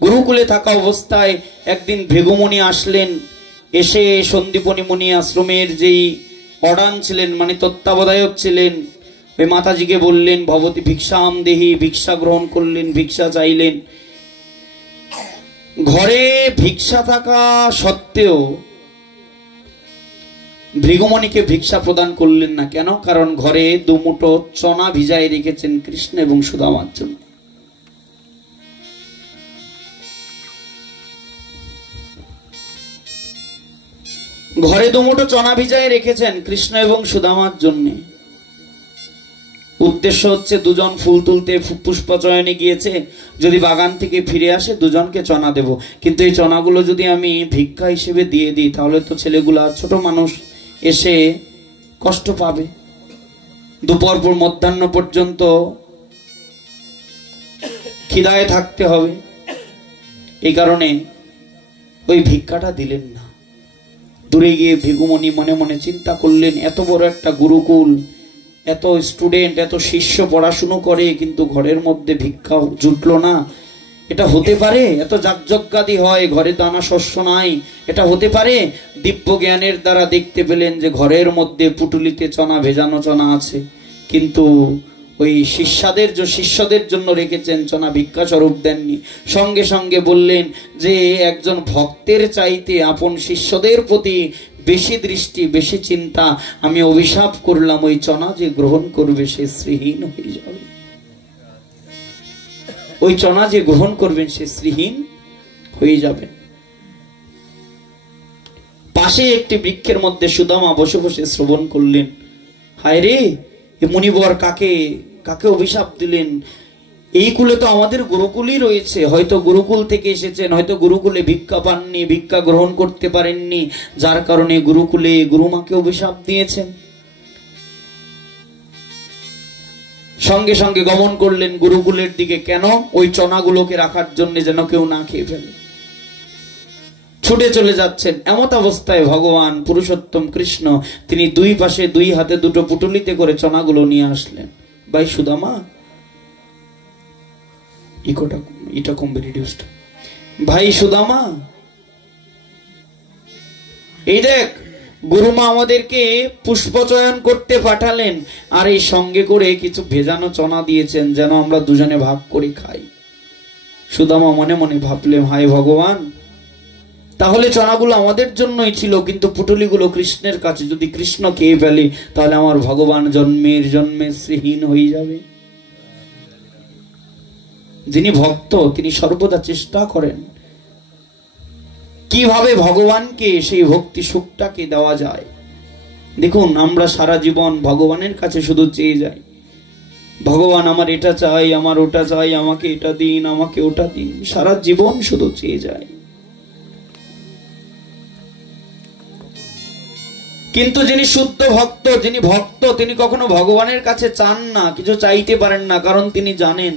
গুরুকুলে থাকা অবস্থায় একদিন ভৃগুমুনি আসলেন। এসে সন্দীপনী মুনি আশ্রমের যেই অডান ছিলেন, মানে তত্ত্বাবধায়ক ছিলেন, ওই মাতাজিকে বললেন ভবতী ভিক্ষাম দেহি, ভিক্ষা গ্রহণ করলেন, ভিক্ষা চাইলেন। ঘরে ভিক্ষা থাকা সত্ত্বেও ভৃগুমণিকে ভিক্ষা প্রদান করলেন না। কেন? কারণ ঘরে দুমুঠো চনা ভিজায় রেখেছেন কৃষ্ণ এবং সুদামার জন্য। ঘরে দুমুঠো চনা ভিজায় রেখেছেন কৃষ্ণ এবং সুদামার জন্য। উদ্দেশ্য হচ্ছে দুজন ফুল তুলতে পুষ্পচয়নে গিয়েছে, যদি বাগান থেকে ফিরে আসে দুজনকে চনা দেব, কিন্তু এই চনাগুলো যদি আমি ভিক্ষা হিসেবে দিয়ে দিই, তাহলে তো ছেলেগুলা, ছোট মানুষ, এসে কষ্ট পাবে। দুপুর পর মধ্যাহ্ন পর্যন্ত খিদায় থাকতে হবে। এই কারণে ওই ভিক্ষাটা দিলেন না। দূরে গিয়ে ভৃগুমণি মনে মনে চিন্তা করলেন, এত বড় একটা গুরুকুল, এত স্টুডেন্ট, এত শিষ্য পড়াশুনো করে, কিন্তু ঘরের মধ্যে ভিক্ষা জুটলো না। এটা হতে পারে? এত যাগযজ্ঞাদি হয়, ঘরে দানা শস্য নাই, এটা হতে পারে? দিব্য জ্ঞানের দ্বারা দেখতে পেলেন যে ঘরের মধ্যে পুটুলিতে চনা, ভেজানো চনা আছে, কিন্তু ওই শিষ্যদের জন্য রেখেছেন চনা, ভিক্ষা স্বরূপ দেননি। সঙ্গে সঙ্গে বললেন যে একজন ভক্তের চাইতে আপন শিষ্যদের প্রতি বেশি দৃষ্টি, বেশি চিন্তা, আমি অভিশাপ করলাম, ওই চনা যে গ্রহণ করবে সে শ্রীহীন হয়ে যাবে। ওই চনা যে গ্রহণ করবেন সে শ্রীহীন হয়ে যাবে। পাশে একটি বৃক্ষের মধ্যে সুদামা বসে বসে শ্রবণ করলেন। হায় রে, মুনিবর কাকে কাকে অভিশাপ দিলেন? এই কুলে তো আমাদের গুরুকুলই রয়েছে, হয়তো গুরুকুল থেকে এসেছেন, হয়তো গুরুকুলে ভিক্ষা পাননি, ভিক্ষা গ্রহণ করতে পারেননি, যার কারণে গুরুকুলে গুরুমাকে অভিশাপ দিয়েছেন। সঙ্গে সঙ্গে গমন করলেন গুরুকুলের দিকে। কেন? ওই চনাগুলোকে রাখার জন্য, যেন কেউ না খেয়ে ফেলে। ছুটে চলে যাচ্ছেন। এমত অবস্থায় ভগবান পুরুষোত্তম কৃষ্ণ তিনি দুই পাশে দুই হাতে দুটো পুটুলিতে করে চনাগুলো নিয়ে আসলেন। ভাই সুদামা, এটা কম রিডিউসড। ভাই সুদামা, এই দেখ গুরুমা আমাদেরকে পুষ্প চয়ন করতে পাঠালেন, আর এই সঙ্গে করে কিছু ভেজানো চনা দিয়েছেন, যেন আমরা দুজনে ভাগ করে খাই। সুদামা মনে মনে ভাবলেন, হায় ভগবান, তাহলে চনাগুলো আমাদের জন্যই ছিল, কিন্তু পুটুলিগুলো কৃষ্ণের কাছে। যদি কৃষ্ণ খেয়ে ফেলে তাহলে আমার ভগবান জন্মের জন্মে শ্রীহীন হয়ে যাবে। যিনি ভক্ত তিনি সর্বদা চেষ্টা করেন কিভাবে ভগবানকে সেই ভক্তি সুখটাকে দেওয়া যায়। দেখুন, আমরা সারা জীবন ভগবানের কাছে শুধু চেয়ে যাই, ভগবান আমার এটা চাই, আমার ওটা চাই, আমাকে এটা দিন, আমাকে ওটা দিন, সারা জীবন শুধু চেয়ে যায়। কিন্তু যিনি শুদ্ধ ভক্ত, যিনি ভক্ত, তিনি কখনো ভগবানের কাছে চান না, কিছু চাইতে পারেন না, কারণ তিনি জানেন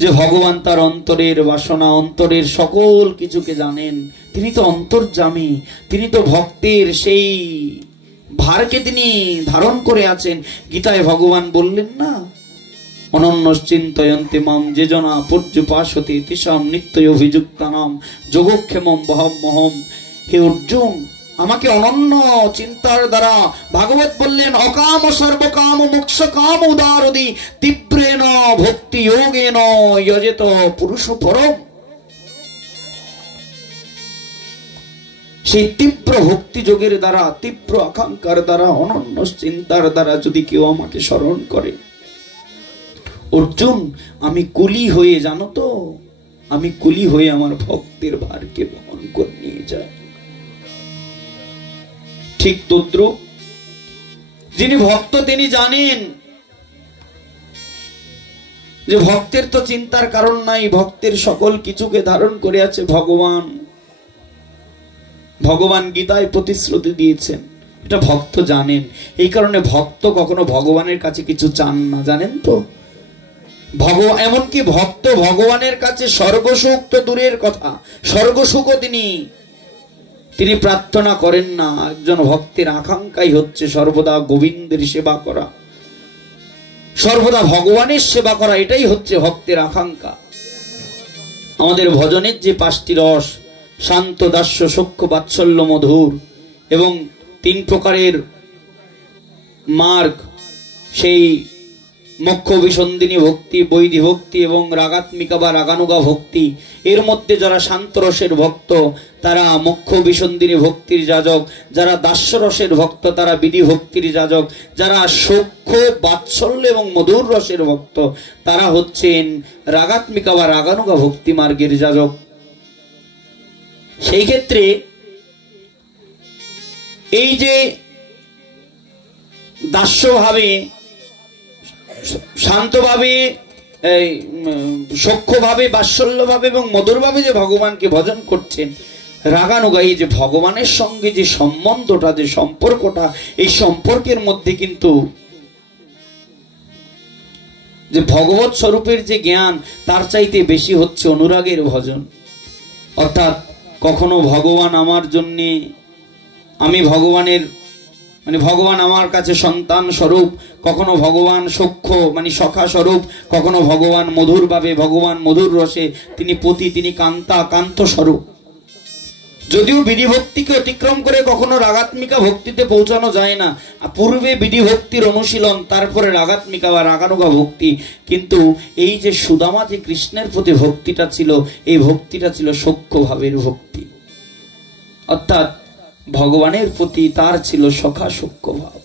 যে ভগবান তার অন্তরের বাসনা, অন্তরের সকল কিছুকে জানেন। তিনি তো অন্তর্যামী, তিনি তো ভক্তের সেই ভারকে তিনি ধারণ করে আছেন। গীতায় ভগবান বললেন না, অনন্য চিন্তয়ন্তে মাম যে জনা পর্যুপাসতে তিসাম নিত্যই অভিযুক্তানাম যোগক্ষেমম বহমহম। হে অর্জুন, আমাকে অনন্য চিন্তার দ্বারা, ভাগবত বললেন অকাম সর্বকাম মোক্ষ কাম উদারদি তীব্রেণ ভক্তি যোগেন যজেত পুরুষ পরম। সেই তীব্র ভক্তি যোগের দ্বারা, তীব্র আকাঙ্ক্ষার দ্বারা, অনন্য চিন্তার দ্বারা যদি কেউ আমাকে স্মরণ করে, অর্জুন আমি কুলি হয়ে, জানো তো, আমি কুলি হয়ে আমার ভক্তের ভারকে বহন করে নিয়ে যাই। ঠিক তদ্রূপ যিনি ভক্ত তিনি জানেন যে ভক্তের তো চিন্তার কারণ নাই, ভক্তের সকল কিছুকে ধারণ করে আছে ভগবান। ভগবান গীতায় প্রতিশ্রুতি দিয়েছেন, এটা ভক্ত জানেন। এই কারণে ভক্ত কখনো ভগবানের কাছে কিছু চান না, জানেন তো। এমনকি ভক্ত ভগবানের কাছে স্বর্গসুখ তো দূরের কথা, স্বর্গসুখও তিনি প্রার্থনা করেন না। একজন ভক্তের আকাঙ্ক্ষাই হচ্ছে সর্বদা গোবিন্দের সেবা করা, সর্বদা ভগবানের সেবা করা, এটাই হচ্ছে ভক্তের আকাঙ্ক্ষা। আমাদের ভজনের যে 5টি রস, শান্ত, দাস্য, সখ্য, বাৎসল্য, মধুর, এবং 3 প্রকারের মার্গ, সেই মোক্ষ বিসন্দিনী ভক্তি, বৈধি ভক্তি এবং রাগাত্মিকা বা রাগানুগা ভক্তি, এর মধ্যে যারা শান্ত রসের ভক্ত তারা মোক্ষ বিসন্দিনী ভক্তির যাজক, যারা দাস্য রসের ভক্ত তারা বিধি ভক্তির যাজক, যারা সখ্য, বাৎসল্য এবং মধুর রসের ভক্ত তারা হচ্ছেন রাগাত্মিকা বা রাগানুগা ভক্তি মার্গের যাজক। সেই ক্ষেত্রে এই যে দাস্যভাবে, শান্তভাবে, সখ্যভাবে, বাৎসল্যভাবে এবং মধুরভাবে যে ভগবানকে ভজন করছেন, রাগানুগা, এই যে ভগবানের সঙ্গে যে সম্বন্ধটা, যে সম্পর্কটা, এই সম্পর্কের মধ্যে কিন্তু যে ভগবত স্বরূপের যে জ্ঞান তার চাইতে বেশি হচ্ছে অনুরাগের ভজন। অর্থাৎ কখনো ভগবান আমার জন্যে, আমি ভগবানের মানে ভগবান আমার কাছে সন্তান স্বরূপ, কখনো ভগবান সখ্য মানে সখা স্বরূপ, কখনো ভগবান মধুর ভাবে, ভগবান মধুর রসে তিনি পতি, তিনি কান্তা, কান্ত স্বরূপ। যদিও বিধি ভক্তিকে অতিক্রম করে কখনো রাগাত্মিকা ভক্তিতে পৌঁছানো যায় না, পূর্বে বিধি ভক্তির অনুশীলন, তারপরে রাগাত্মিকা বা রাগানুগা ভক্তি। কিন্তু এই যে সুদামা যে কৃষ্ণের প্রতি ভক্তিটা ছিল, এই ভক্তিটা ছিল সখ্য ভাবের ভক্তি, অর্থাৎ ভগবানের প্রতি তার ছিল সখা সখ্য ভাব।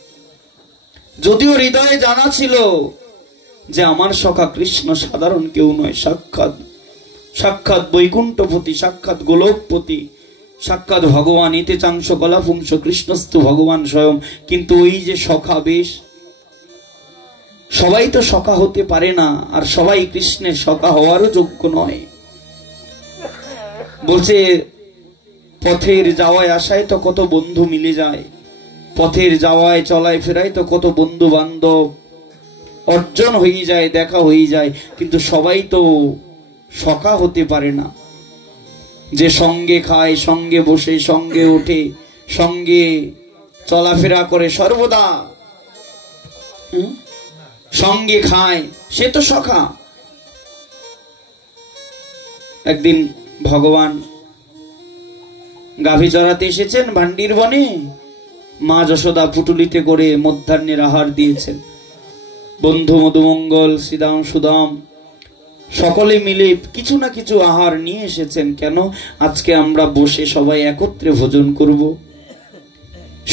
যদিও হৃদয়ে জানা ছিল যে আমার সখা কৃষ্ণ সাধারণ কেউ নয়, সাক্ষাৎ বৈকুণ্ঠপতি, সাক্ষাৎ গোলকপতি, সাক্ষাৎ ভগবান, ইতে চাংশ কলাপুংশ কৃষ্ণস্তু ভগবান স্বয়ং। কিন্তু ওই যে সখা বেশ, সবাই তো সখা হতে পারে না, আর সবাই কৃষ্ণের সখা হওয়ারও যোগ্য নয়। বলছে পথের যাওয়ায় আসায় তো কত বন্ধু মিলে যায়, পথের যাওয়ায় চলায় ফেরায় তো কত বন্ধু বান্ধব অর্জন হয়ে যায়, দেখা হয়ে যায়, কিন্তু সবাই তো সখা হতে পারে না। যে সঙ্গে খায়, সঙ্গে বসে, সঙ্গে ওঠে, সঙ্গে চলাফেরা করে, সর্বদা সঙ্গে খায়, সে তো সখা। একদিন ভগবান গাভী চড়াতে এসেছেন ভান্ডির বনে, মা যশোদা পুটুলিতে করে মধ্যাহ্নের আহার দিয়েছেন। বন্ধু মধুমঙ্গল, শ্রীদাম, সুদাম সকলে মিলে কিছু না কিছু আহার নিয়ে এসেছেন। কেন? আজকে আমরা বসে সবাই একত্রে ভোজন করব।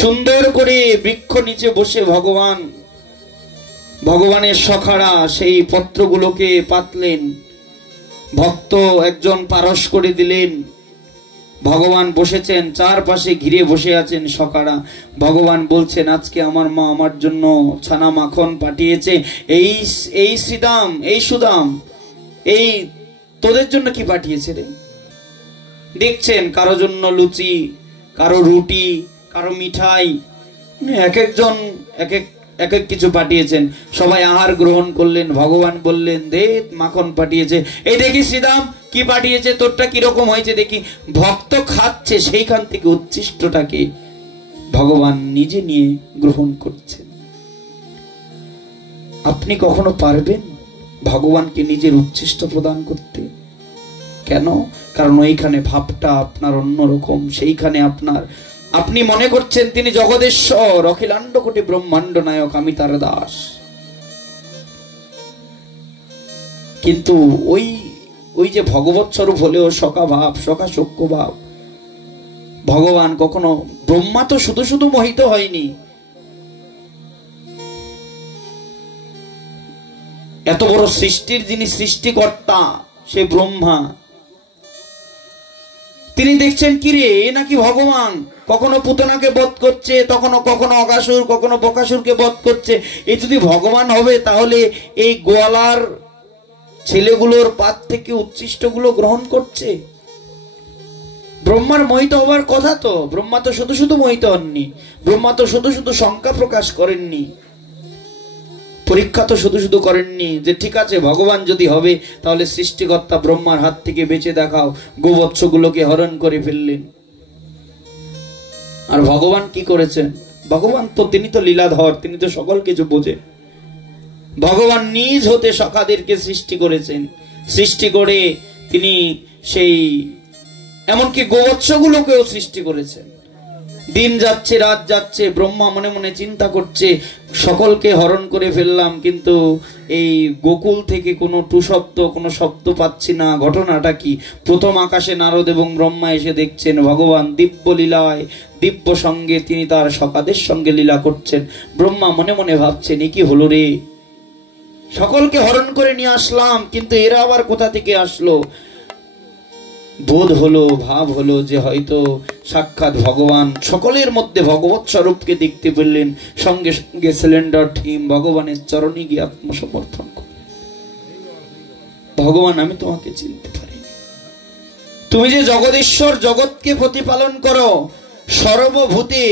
সুন্দর করে বৃক্ষ নিচে বসে ভগবানের সখারা সেই পত্রগুলোকে পাতলেন, ভক্ত একজন পারস করে দিলেন। ভগবান বসেছেন, চারপাশে ঘিরে বসে আছেন সখারা। ভগবান বলছেন, আজকে আমার মা আমার জন্য ছানা মাখন পাঠিয়েছে। এই শ্রীদাম, এই সুদাম, এই তোদের জন্য কি পাঠিয়েছে রে? দেখছেন কারো জন্য লুচি, কারো রুটি, কারো মিঠাই, এক একজন এক এক কিছু পাঠিয়েছেন। সবাই আহার গ্রহণ করলেন। ভগবান বললেন, দে মাখন পাঠিয়েছে। এই দেখি শ্রীদাম কি পাঠিয়েছে, তোরটা কিরকম হয়েছে দেখি। ভক্ত খাচ্ছে, সেইখান থেকে উচ্ছিষ্টটাকে ভগবান নিজে নিয়ে গ্রহণ করছেন। আপনি কখনো পারবেন ভগবানকে নিজের উচ্ছিষ্ট প্রদান করতে? কেন? কারণ ওইখানে ভাবটা আপনার অন্যরকম। সেইখানে আপনি মনে করছেন তিনি জগদেশ্বর, অখিলাণ্ড কোটি ব্রহ্মাণ্ড নায়ক, আমি তার দাস। কিন্তু ওই যে ভগবৎ স্বরূপ হলেও সখা ভাব, সখা সখ্য ভাব। ভগবান কখনো, ব্রহ্মা তো শুধু শুধু মোহিত হয়নি। এত বড় সৃষ্টির যিনি সৃষ্টিকর্তা, সে ব্রহ্মা, তিনি দেখছেন কি রে, নাকি ভগবান কখনো পুতনাকে বধ করছে, কখনো অগাসুর, কখনো বকাসুরকে বধ করছে। এই যদি ভগবান হবে, তাহলে এই গোয়ালার ছেলেগুলোর পাত থেকে উচ্ছিষ্টগুলো গ্রহণ করছে। ব্রহ্মার মোহিত হবার কথা তো। ব্রহ্মা তো শুধু শুধু মোহিত হননি, ব্রহ্মা তো শুধু শুধু শঙ্কা প্রকাশ করেননি, পরীক্ষা তো শুধু শুধু করেননি যে ঠিক আছে ভগবান যদি হবে তাহলে সৃষ্টিকর্তা ব্রহ্মার হাত থেকে বেঁচে দেখাও। গোবৎসগুলোকে হরণ করে ফেললেন। আর ভগবান কি করেছেন? ভগবান তো, তিনি তো লীলাধর, তিনি তো সকল কিছু বোঝে। ভগবান নিজ হতে সখাদেরকে সৃষ্টি করেছেন। সৃষ্টি করে তিনি সেই এমনকি গোবৎসগুলোকেও সৃষ্টি করেছেন। দিন যাচ্ছে, রাত যাচ্ছে, ব্রহ্মা মনে মনে চিন্তা করছে, সকলকে হরণ করে ফেললাম, কিন্তু এই গোকুল থেকে কোনো টু শব্দ, কোনো শব্দ পাচ্ছি না। ঘটনাটা কি? প্রথম আকাশে নারদ এবং ব্রহ্মা এসে দেখছেন ভগবান দিব্য লীলায়, দিব্য সঙ্গে তিনি তার সখাদের সঙ্গে লীলা করছেন। ব্রহ্মা মনে মনে ভাবছেন, এ কি হলো রে, সকলকে হরণ করে নিয়ে আসলাম, কিন্তু এরা আবার কোথা থেকে আসলো? বোধ হলো, ভাব হলো যে হয়তো সাক্ষাৎ ভগবান সকলের মধ্যে ভগবৎ স্বরূপকে দেখতে পেলেন। সঙ্গে সঙ্গে সিলিন্ডার থিম ভগবানের চরণে গিয়ে আত্মসমর্পণ করলেন। ভগবান, আমি তোমাকে চিনতে পারিনি। তুমি যে জগদীশ্বর, জগৎকে প্রতিপালন করো সর্বভূতে,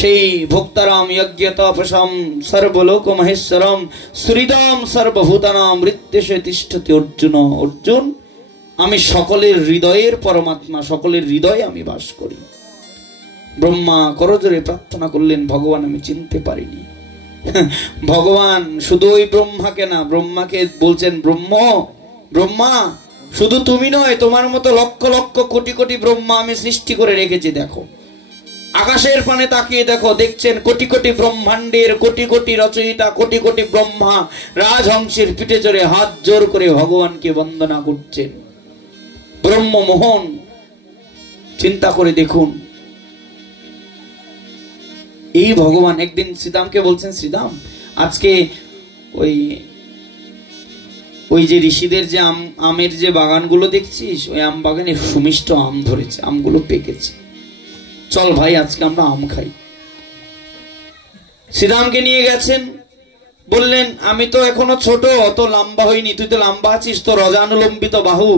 সেই ভোক্তারাম যজ্ঞতপসম সর্বলোক মহেশ্বরম শ্রীদাম সর্বভূতানাম হৃদ্দেশে তিষ্ঠতি অর্জুন। অর্জুন, আমি সকলের হৃদয়ের পরমাত্মা, সকলের হৃদয়ে আমি বাস করি। ব্রহ্মা করজোরে প্রার্থনা করলেন, ভগবান আমি চিনতে পারিনি। ভগবান শুধু ওই ব্রহ্মাকে না, ব্রহ্মাকে বলছেন, ব্রহ্মা শুধু তুমি নয়, তোমার মতো লক্ষ লক্ষ কোটি কোটি ব্রহ্মা আমি সৃষ্টি করে রেখেছি। দেখো আকাশের পানে তাকিয়ে দেখো, দেখছেন কোটি কোটি ব্রহ্মাণ্ডের কোটি কোটি রচয়িতা, কোটি কোটি ব্রহ্মা রাজহংসের পিঠে চড়ে হাত জোর করে ভগবানকে বন্দনা করছেন। ব্রহ্মমোহন, চিন্তা করে দেখুন। এই ভগবান একদিন শ্রীদামকে বলছেন, শ্রীদাম আজকে ওই যে ঋষিদের যে আমের যে বাগানগুলো দেখছিস, ওই আম বাগানে সুমিষ্ট আম ধরেছে, আমগুলো পেকেছে, চল ভাই আজকে আমরা আম খাই। শ্রীরামকে নিয়ে গেছেন, বললেন আমি তো এখনো ছোট, অত লম্বা হইনি, তুই তো লম্বা আছিস, তোর অজানুলম্বিত বাহু,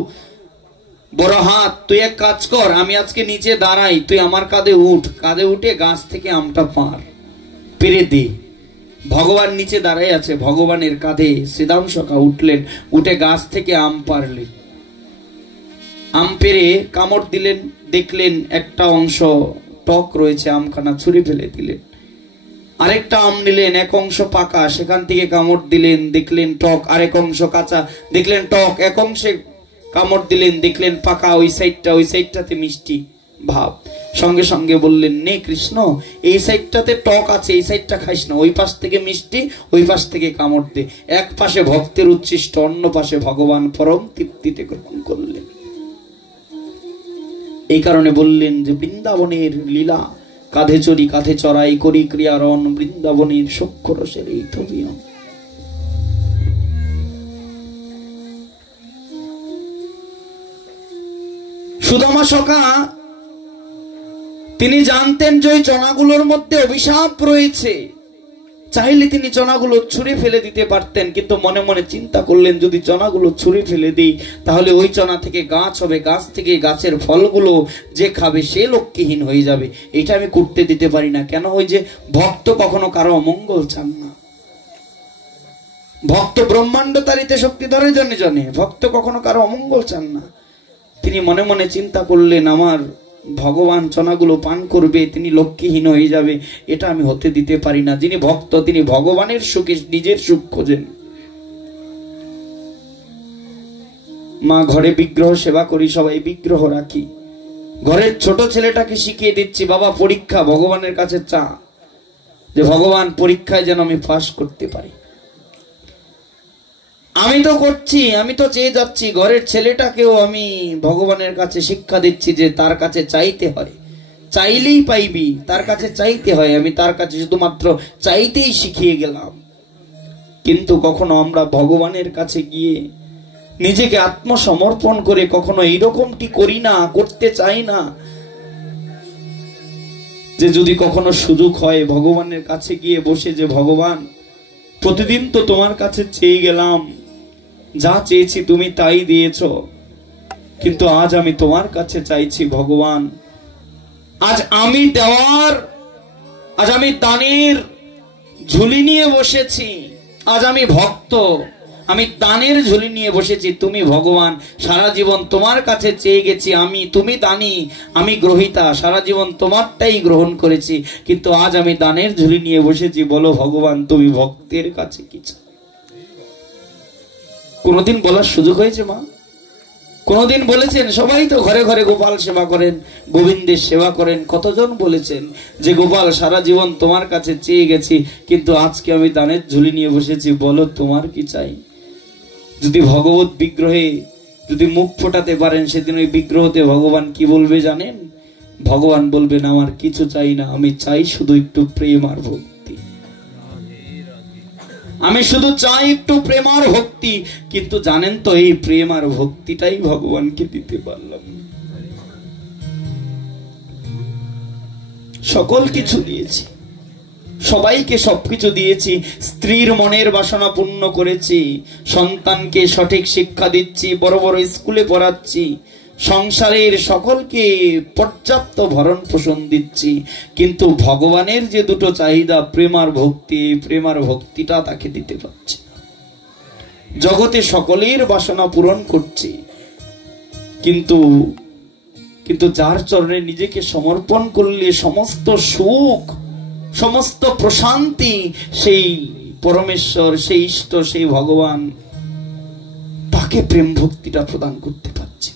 বড় হাত, তুই এক কাজ কর, আমি আজকে নিচে দাঁড়াই, তুই আমার কাঁধে উঠ, কাঁধে উঠে গাছ থেকে আমটা পেরে দে। ভগবান নিচে দাঁড়াই আছে, ভগবানের কাঁধে শ্রীদামশকা উঠলেন, উঠে গাছ থেকে আম পারলেন। আম পেরে কামড় দিলেন, দেখলেন একটা অংশ টক রয়েছে, আমখানা ছুঁড়ে ফেলে দিলেন। আরেকটা আম নিলেন, এক অংশ পাকা, সেখান থেকে কামড় দিলেন, দেখলেন টক। আরেক অংশ কাঁচা, দেখলেন টক। এক অংশে কামড় দিলেন, দেখলেন পাকা, ওই সাইডটাতে মিষ্টি ভাব। সঙ্গে সঙ্গে বললেন, নে কৃষ্ণ, এই সাইডটাতে টক আছে, এই সাইডটা খাইস না, ওই পাশ থেকে মিষ্টি, ওই পাশ থেকে কামড় দে। এক পাশে ভক্তের উচ্ছিষ্ট, অন্য পাশে ভগবান পরম তৃপ্তিতে গ্রহণ করলেন। এই কারণে বললেন যে বৃন্দাবনের লীলা, কাঁধে চড়ি কাঁধে চড়াই করি ক্রিয়ারণ, বৃন্দাবনের সূক্ষ্ম রসের এই তবিয়ন। সুদামা সখা তিনি জানতেন যে ওই চনাগুলোর মধ্যে অভিশাপ রয়েছে, চাইলে তিনি চনাগুলো ছুঁড়ে ফেলে দিতে পারতেন, কিন্তু মনে মনে চিন্তা করলেন যদি চনাগুলো ছুঁড়ে ফেলে দিই তাহলে ওই চনা থেকে গাছ হবে, গাছ থেকে গাছের ফলগুলো যে খাবে সে লক্ষ্যহীন হয়ে যাবে, এটা আমি করতে দিতে পারি না। কেন? ওই যে ভক্ত কখনো কারো অমঙ্গল চান না, ভক্ত ব্রহ্মাণ্ড তারিতে শক্তিধরের জন্য জনে, ভক্ত কখনো কারো অমঙ্গল চান না। তিনি মনে মনে চিন্তা করলেন আমার ভগবান চনাগুলো পান করবে, তিনি লক্ষ্যহীন হয়ে যাবে, এটা আমি হতে দিতে পারি না। যিনি ভক্ত তিনি ভগবানের সুখে নিজের সুখ খোঁজেন। মা ঘরে বিগ্রহ সেবা করি, সবাই বিগ্রহ রাখি, ঘরের ছোট ছেলেটাকে শিখিয়ে দিচ্ছি বাবা পরীক্ষা ভগবানের কাছে চা, যে ভগবান পরীক্ষায় যেন আমি পাস করতে পারি। আমি তো করছি, আমি তো চেয়ে যাচ্ছি, ঘরের ছেলেটাকেও আমি ভগবানের কাছে শিক্ষা দিচ্ছি যে তার কাছে চাইতে হয়, চাইলেই পাইবি, তার কাছে চাইতে হয়। আমি তার কাছে শুধুমাত্র চাইতেই শিখিয়ে গেলাম। কিন্তু কখনো আমরা ভগবানের কাছে গিয়ে নিজেকে আত্মসমর্পণ করে কখনো এইরকমটি করি না, করতে চাই না, যে যদি কখনো সুযোগ হয় ভগবানের কাছে গিয়ে বসে যে ভগবান প্রতিদিন তো তোমার কাছে চেয়ে গেলাম, যা চেয়েছি তুমি তাই দিয়েছ, কিন্তু আজ আমি তোমার কাছে চাইছি ভগবান, আজ আমি দেওয়ার, আজ আমি দানের ঝুলি নিয়ে বসেছি, আজ আমি ভক্ত, আমি দানের ঝুলি নিয়ে বসেছি, তুমি ভগবান সারা জীবন তোমার কাছে চেয়ে গেছি, আমি, তুমি দানি, আমি গ্রহিতা, সারা জীবন তোমারটাই গ্রহণ করেছি, কিন্তু আজ আমি দানের ঝুলি নিয়ে বসেছি, বলো ভগবান তুমি ভক্তের কাছে কি চাও? কোনদিন বলার সুযোগ হয়েছে মা? কোনদিন বলেছেন? সবাই তো ঘরে ঘরে গোপাল সেবা করেন, গোবিন্দের সেবা করেন, কতজন বলেছেন যে গোপাল সারা জীবন তোমার কাছে চেয়ে গেছি, কিন্তু আজকে আমি দানের ঝুলি নিয়ে বসেছি, বলো তোমার কি চাই? যদি ভগবত বিগ্রহে যদি মুখ ফোটাতে পারেন, সেদিন ওই বিগ্রহতে ভগবান কি বলবে জানেন? ভগবান বলবেন আমার কিছু চাই না, আমি চাই শুধু একটু প্রেম আর ভক্তি, আমি শুধু চাই একটু প্রেম আর ভক্তি। কিন্তু জানেন তো এই প্রেম আর ভক্তিটাই ভগবানকে দিতে পারলাম না। সকল কিছু দিয়েছি, সবাইকে সবকিছু দিয়েছি, স্ত্রীর মনের বাসনা পূর্ণ করেছি, সন্তানকে সঠিক শিক্ষা দিচ্ছি, বড় বড় স্কুলে পড়াচ্ছি, সংসারের সকলকে পর্যাপ্ত ভরণ পোষণ দিচ্ছি, কিন্তু ভগবানের যে দুটো চাহিদা প্রেম আর ভক্তি, প্রেম আর ভক্তিটা তাকে দিতে পারছি না। জগতে সকলের বাসনা পূরণ করছি, কিন্তু যার চরণে নিজেকে সমর্পণ করলে সমস্ত সুখ, সমস্ত প্রশান্তি সেই পরমেশ্বর, সেই ইষ্ট, সেই ভগবান, তাকে প্রেম ভক্তিটা প্রদান করতে পারছি।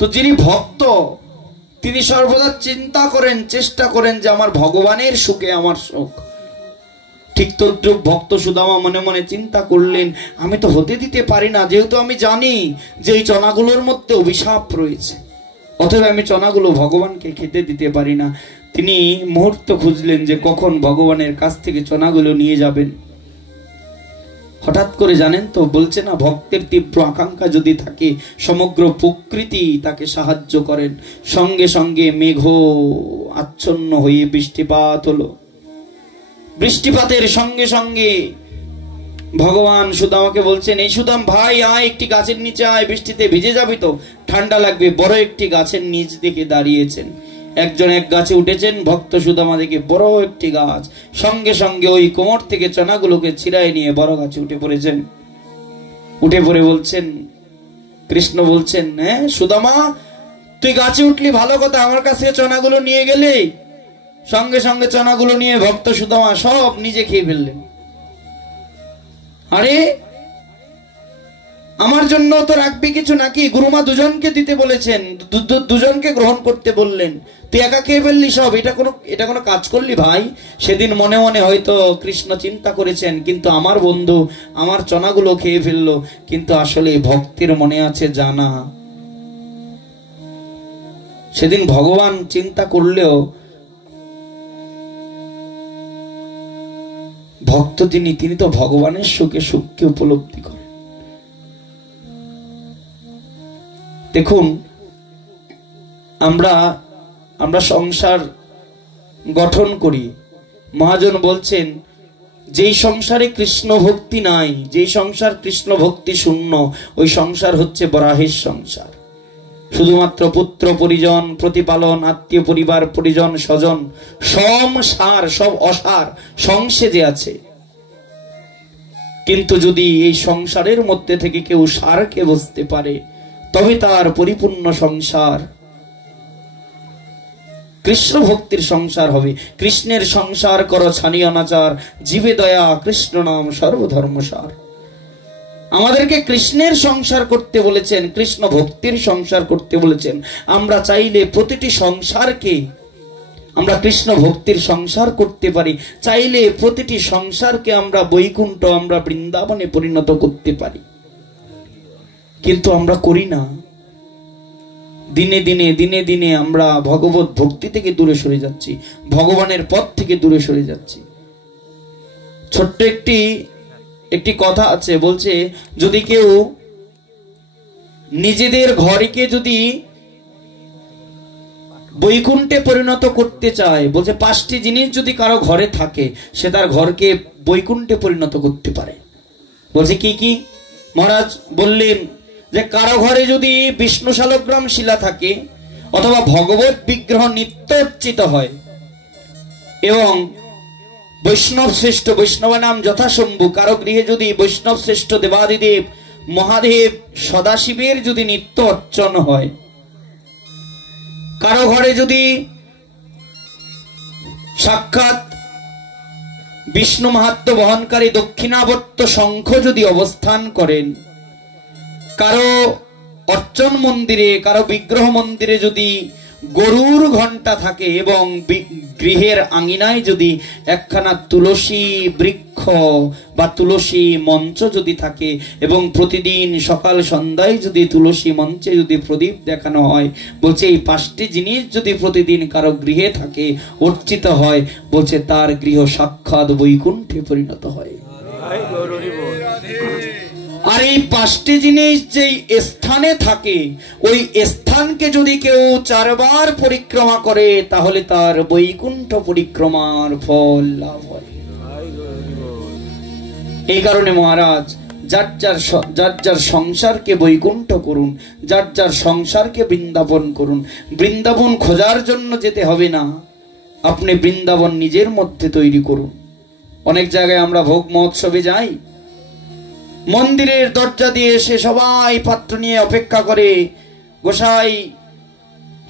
তো যিনি ভক্ত তিনি সর্বদা চিন্তা করেন, চেষ্টা করেন যে আমার ভগবানের সুখে আমার সুখ। ঠিক তদ্রূপ ভক্ত সুদামা মনে মনে চিন্তা করলেন আমি তো হতে দিতে পারি না, যেহেতু আমি জানি যে এই চনাগুলোর মধ্যে অভিশাপ রয়েছে, অথবা আমি চনাগুলো ভগবানকে খেতে দিতে পারি না। তিনি মুহূর্ত খুঁজলেন যে কখন ভগবানের কাছ থেকে চনাগুলো নিয়ে যাবেন। হঠাৎ করে জানেন তো, বলছে না ভক্তের তীব্র আকাঙ্ক্ষা যদি থাকে সমগ্র প্রকৃতি তাকে সাহায্য করেন। সঙ্গে সঙ্গে মেঘ আচ্ছন্ন হয়ে বৃষ্টিপাত হলো। বৃষ্টিপাতের সঙ্গে সঙ্গে ভগবান সুদামাকে বলছেন, এই সুদাম ভাই আয়, একটি গাছের নিচে আয়, বৃষ্টিতে ভিজে যাবি তো, ঠান্ডা লাগবে। বড় একটি গাছের নিচ দিকে দাঁড়িয়েছেন, একজন এক গাছে উঠেছেন, ভক্ত সুদামা দেখে বড় একটি গাছ, সঙ্গে সঙ্গে ওই কোমর থেকে চনাগুলোকে ছিড়াই নিয়ে বড় গাছে উঠে পড়েছেন। উঠে পড়ে বলছেন, কৃষ্ণ বলছেন, হ্যাঁ সুদামা তুই গাছে উঠলি ভালো কথা, আমার কাছে চনাগুলো নিয়ে গেলে। সঙ্গে সঙ্গে চনাগুলো নিয়ে ভক্ত সুদামা সব নিজে খেয়ে ফেললেন। আরে আমার জন্য তো রাখবি কিছু নাকি? গুরুমা দুজনকে দিতে বলেছেন, দুজনকে গ্রহণ করতে বললেন, তুই একা খেয়ে ফেললি সব, এটা কোনো কাজ করলি ভাই? সেদিন মনে মনে হয়তো কৃষ্ণ চিন্তা করেছেন, কিন্তু আমার বন্ধু আমার চনাগুলো খেয়ে ফেললো, কিন্তু আসলে ভক্তের মনে আছে জানা। সেদিন ভগবান চিন্তা করলেও ভক্ত তিনি তো ভগবানের সুখকে উপলব্ধি করেন। দেখুন, আমরা সংসার গঠন করি। মহাজন বলছেন, যেই সংসারে কৃষ্ণ ভক্তি নাই, যেই সংসার কৃষ্ণ ভক্তি শূন্য, ওই সংসার হচ্ছে বরাহের সংসার। শুধুমাত্র পুত্র পরিজন প্রতিপালন, আত্মীয় পরিবার পরিজন স্বজন, সার সব অসার সংসেজে আছে। কিন্তু যদি এই সংসারের মধ্যে থেকে কেউ সারকে বুঝতে পারে, তবে তার পরিপূর্ণ সংসার কৃষ্ণ ভক্তির সংসার হবে। কৃষ্ণের সংসার করো ছানি অনাচার, জীবে দয়া কৃষ্ণ নাম সর্বধর্মসার। আমাদেরকে কৃষ্ণের সংসার করতে বলেছেন, কৃষ্ণ ভক্তির সংসার করতে বলেছেন। আমরা চাইলে প্রতিটি সংসারকে আমরা কৃষ্ণ ভক্তির সংসার করতে পারি, চাইলে প্রতিটি সংসারকে আমরা বৈকুণ্ঠ, আমরা বৃন্দাবনে পরিণত করতে পারি, কিন্তু আমরা করি না। দিনে দিনে আমরা ভগবত ভক্তি থেকে দূরে সরে যাচ্ছি, ভগবানের পথ থেকে দূরে সরে যাচ্ছি। ছোট্ট একটি কথা আছে, বলছে যদি কেউ নিজেদের ঘরকে যদি বৈকুণ্ঠে পরিণত করতে চায়, বলছে 5টি জিনিস যদি কারো ঘরে থাকে, সে তার ঘরকে বৈকুণ্ঠে পরিণত করতে পারে। বলছে কি কি? মহারাজ বললেন যে কারো ঘরে যদি বিষ্ণু শালগ্রাম শিলা থাকে, অথবা ভগবত বিগ্রহ নিত্য অর্চিত হয়, এবং বৈষ্ণব শ্রেষ্ঠ বৈষ্ণব নাম যথাশম্ভু, কারো গৃহে যদি বৈষ্ণব শ্রেষ্ঠ দেবাদিদেব মহাদেব সদাশিবের যদি নিত্য অর্চন হয়, কারো ঘরে যদি সাক্ষাৎ বিষ্ণু মাহাত্ম্য বহনকারী দক্ষিণাবর্ত শঙ্খ যদি অবস্থান করেন, কারো অর্চন মন্দিরে, কারো বিগ্রহ মন্দিরে যদি গরুর ঘণ্টা থাকে, এবং গৃহের আঙিনায় যদি একখানা তুলসী বৃক্ষ বা তুলসী মঞ্চ যদি থাকে, এবং প্রতিদিন সকাল সন্ধ্যায় যদি তুলসী মঞ্চে যদি প্রদীপ দেখানো হয়, বলছে এই 5টি জিনিস যদি প্রতিদিন কারো গৃহে থাকে, অর্চিত হয়, বলছে তার গৃহ সাক্ষাৎ বৈকুণ্ঠে পরিণত হয়। আর এই 5টি জিনিস যেই স্থানে থাকে, ওই স্থানকে যদি কেউ 4 বার পরিক্রমা করে, তাহলে তার বৈকুণ্ঠ পরিক্রমার ফল লাভ হয়। এই কারণে মহারাজ যার যার সংসারকে বৈকুণ্ঠ করুন, যার সংসারকে বৃন্দাবন করুন। বৃন্দাবন খোঁজার জন্য যেতে হবে না, আপনি বৃন্দাবন নিজের মধ্যে তৈরি করুন। অনেক জায়গায় আমরা ভোগ মহোৎসবে যাই, মন্দিরের দরজা দিয়ে এসে সবাই পাত্র নিয়ে অপেক্ষা করে, গোসাই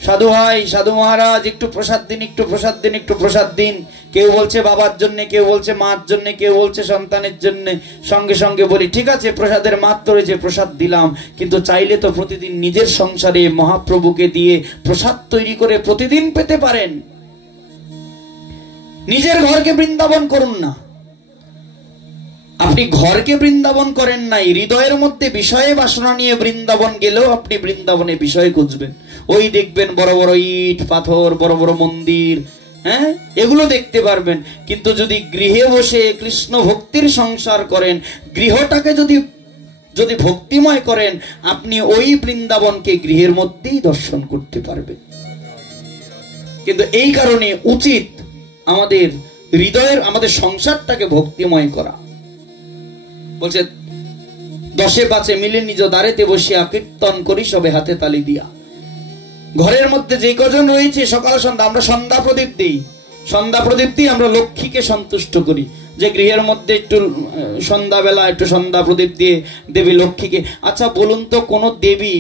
সাধু ভাই সাধু মহারাজ একটু প্রসাদ দিন, একটু প্রসাদ দিন, একটু প্রসাদ দিন। কেউ বলছে বাবার জন্য, কেউ বলছে মার জন্য, কেউ বলছে সন্তানের জন্য। সঙ্গে সঙ্গে বলি ঠিক আছে, প্রসাদের মাত্র রয়েছে, প্রসাদ দিলাম, কিন্তু চাইলে তো প্রতিদিন নিজের সংসারে মহাপ্রভুকে দিয়ে প্রসাদ তৈরি করে প্রতিদিন পেতে পারেন। নিজের ঘরকে বৃন্দাবন করুন না। আপনি ঘরকে বৃন্দাবন করেন নাই, হৃদয়ের মধ্যে বিষয়ে বাসনা নিয়ে বৃন্দাবন গেলেও আপনি বৃন্দাবনে বিষয় খুঁজবেন। ওই দেখবেন বড় বড় ইট পাথর, বড় বড় মন্দির, হ্যাঁ, এগুলো দেখতে পারবেন। কিন্তু যদি গৃহে বসে কৃষ্ণ ভক্তির সংসার করেন, গৃহটাকে যদি ভক্তিময় করেন, আপনি ওই বৃন্দাবনকে গৃহের মধ্যেই দর্শন করতে পারবেন। কিন্তু এই কারণে উচিত আমাদের হৃদয়ের আমাদের সংসারটাকে ভক্তিময় করা। বলছে 10-5 মিলে নিজ দ্বারেতে বসিয়া কীর্তন করি সবে হাতে তালি দিয়া। ঘরের মধ্যে যে কজন রয়েছে সকাল সন্ধ্যা আমরা সন্ধ্যা প্রদীপ দিই, সন্ধ্যা প্রদীপ দিয়ে আমরা লক্ষ্মীকে সন্তুষ্ট করি। যে গৃহের মধ্যে একটু সন্ধ্যাবেলা একটু সন্ধ্যা প্রদীপ দিয়ে দেবী লক্ষ্মীকে, আচ্ছা বলুন তো কোন দেবী,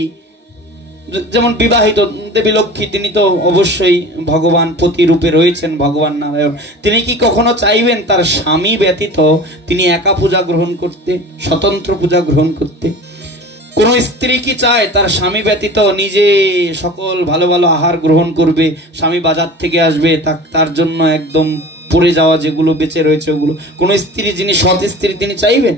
যেমন বিবাহিত দেবী লক্ষ্মী, তিনি তো অবশ্যই ভগবান পতি রূপে রয়েছেন ভগবান নারায়ণ, তিনি কি কখনো চাইবেন তার স্বামী ব্যতীত তিনি একা পূজা গ্রহণ করতে, স্বতন্ত্র পূজা গ্রহণ করতে? কোন স্ত্রী কি চায় তার স্বামী ব্যতীত নিজে সকল ভালো ভালো আহার গ্রহণ করবে, স্বামী বাজার থেকে আসবে তার জন্য একদম পড়ে যাওয়া যেগুলো বেঁচে রয়েছে ওগুলো? কোন স্ত্রী, যিনি সৎ স্ত্রী, তিনি চাইবেন?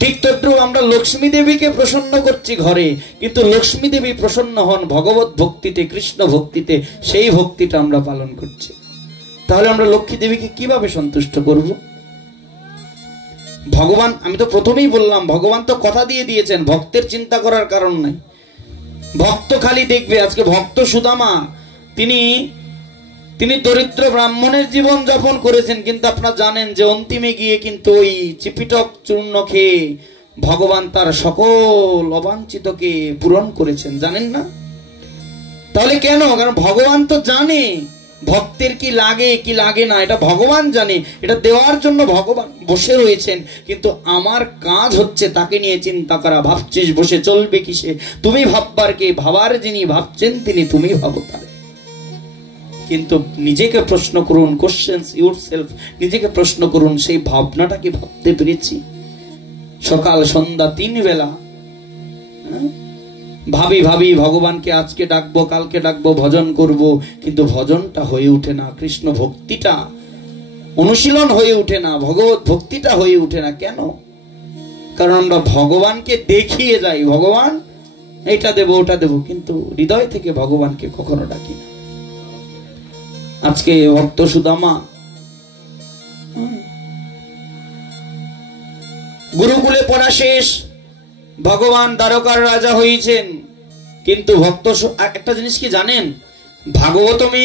ঠিক তদ্রুপ আমরা লক্ষ্মী দেবীকে প্রসন্ন করছি ঘরে, কিন্তু লক্ষ্মী দেবী প্রসন্ন হন ভগবত ভক্তিতে, কৃষ্ণ ভক্তিতে, সেই ভক্তিটা আমরা পালন করছি। তাহলে আমরা লক্ষ্মী দেবীকে কিভাবে সন্তুষ্ট করব? ভগবান, আমি তো প্রথমেই বললাম, ভগবান তো কথা দিয়ে দিয়েছেন, ভক্তের চিন্তা করার কারণ নাই। ভক্ত খালি দেখবে, আজকে ভক্ত সুদামা তিনি দরিদ্র ব্রাহ্মণের জীবন যাপন করেছেন, কিন্তু আপনারা জানেন যে অন্তিমে গিয়ে কিন্তু ওই চিপিটক চূর্ণ খেয়ে ভগবান তার সকল অবাঞ্ছিতকে পূরণ করেছেন, জানেন না? তাহলে কেন? কারণ ভগবান তো জানে ভক্তের কি লাগে কি লাগে না, এটা ভগবান জানে, এটা দেওয়ার জন্য ভগবান বসে রয়েছেন। কিন্তু আমার কাজ হচ্ছে তাকে নিয়ে চিন্তা করা। ভাবছিস বসে চলবে কিসে? তুমি ভাববার কে? ভাবার যিনি ভাবছেন তিনি, তুমি ভাবো তারে। কিন্তু নিজেকে প্রশ্ন করুন, কোশ্চেন্স ইউরসেলফ, নিজেকে প্রশ্ন করুন, সেই ভাবনাটা কি ভাবতে পেরেছি? সকাল সন্ধ্যা 3 বেলা ভাবি ভগবানকে আজকে ডাকবো, কালকে ডাকবো, ভজন করব, কিন্তু ভজনটা হয়ে ওঠে না, কৃষ্ণ ভক্তিটা অনুশীলন হয়ে ওঠে না, ভগবত ভক্তিটা হয়ে ওঠে না। কেন? কারণ আমরা ভগবানকে দেখিয়ে যাই, ভগবান এটা দেব ওটা দেব, কিন্তু হৃদয় থেকে ভগবানকে কখনো ডাকি না। আজকে ভক্ত সুদামা গুরুকুলে পড়া শেষ, ভগবান দ্বারকার রাজা হয়েছেন, কিন্তু ভক্ত একটা জিনিস কি জানেন? ভাগবতমে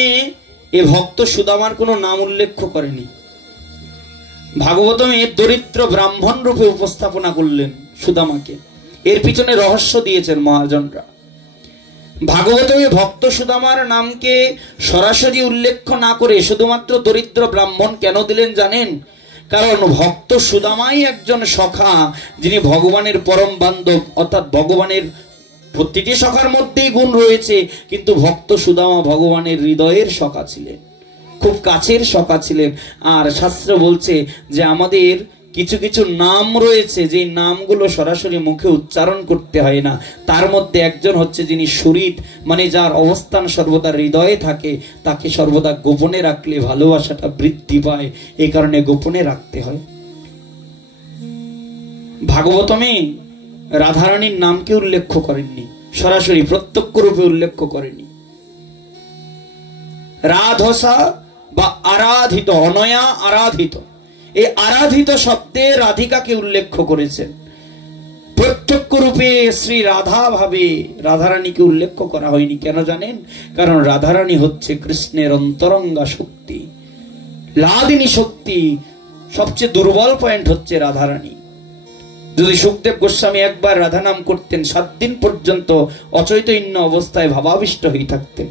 এ ভক্ত সুদামার কোনো নাম উল্লেখ করেনি। ভাগবতমে দরিদ্র ব্রাহ্মণ রূপে উপস্থাপনা করলেন সুদামাকে, এর পিছনে রহস্য দিয়েছেন মহাজনরা। ভাগবতমে ভক্ত সুদামার নামকে সরাসরি উল্লেখ না করে শুধুমাত্র দরিদ্র ব্রাহ্মণ কেন দিলেন জানেন? কারণ ভক্ত সুদামাই একজন সখা, যিনি ভগবানের পরম বান্ধব, অর্থাৎ ভগবানের প্রতিটি সখার মধ্যেই গুণ রয়েছে, কিন্তু ভক্ত সুদামা ভগবানের হৃদয়ের সখা ছিলেন, খুব কাছের সখা ছিলেন। আর শাস্ত্র বলছে যে আমাদের কিছু কিছু নাম রয়েছে, যে নামগুলো সরাসরি মুখে উচ্চারণ করতে হয় না। তার মধ্যে একজন হচ্ছে যিনি সুরিত, মানে যার অবস্থান সর্বদা হৃদয়ে থাকে, তাকে সর্বদা গোপনে রাখলে ভালোবাসাটা বৃদ্ধি পায়, এই কারণে গোপনে রাখতে হয়। ভাগবতমে রাধারানীর নামকে উল্লেখ করেননি, সরাসরি প্রত্যক্ষ রূপে উল্লেখ করেনি। রাধসা বা আরাধিত, অনয়া আরাধিত, এই আরাধিত শব্দে রাধিকাকে উল্লেখ করেছেন। প্রত্যক্ষ রূপে শ্রী রাধা ভাবে রাধারানীকে উল্লেখ করা হয়নি। কেন জানেন? কারণ রাধারানী হচ্ছে কৃষ্ণের অন্তরঙ্গা শক্তি, লাদিনী শক্তি। সবচেয়ে দুর্বল পয়েন্ট হচ্ছে রাধারানী। যদি সুখদেব গোস্বামী একবার রাধা নাম করতেন, 7 দিন পর্যন্ত অচৈতন্য অবস্থায় ভাবাবিষ্ট হয়ে থাকতেন।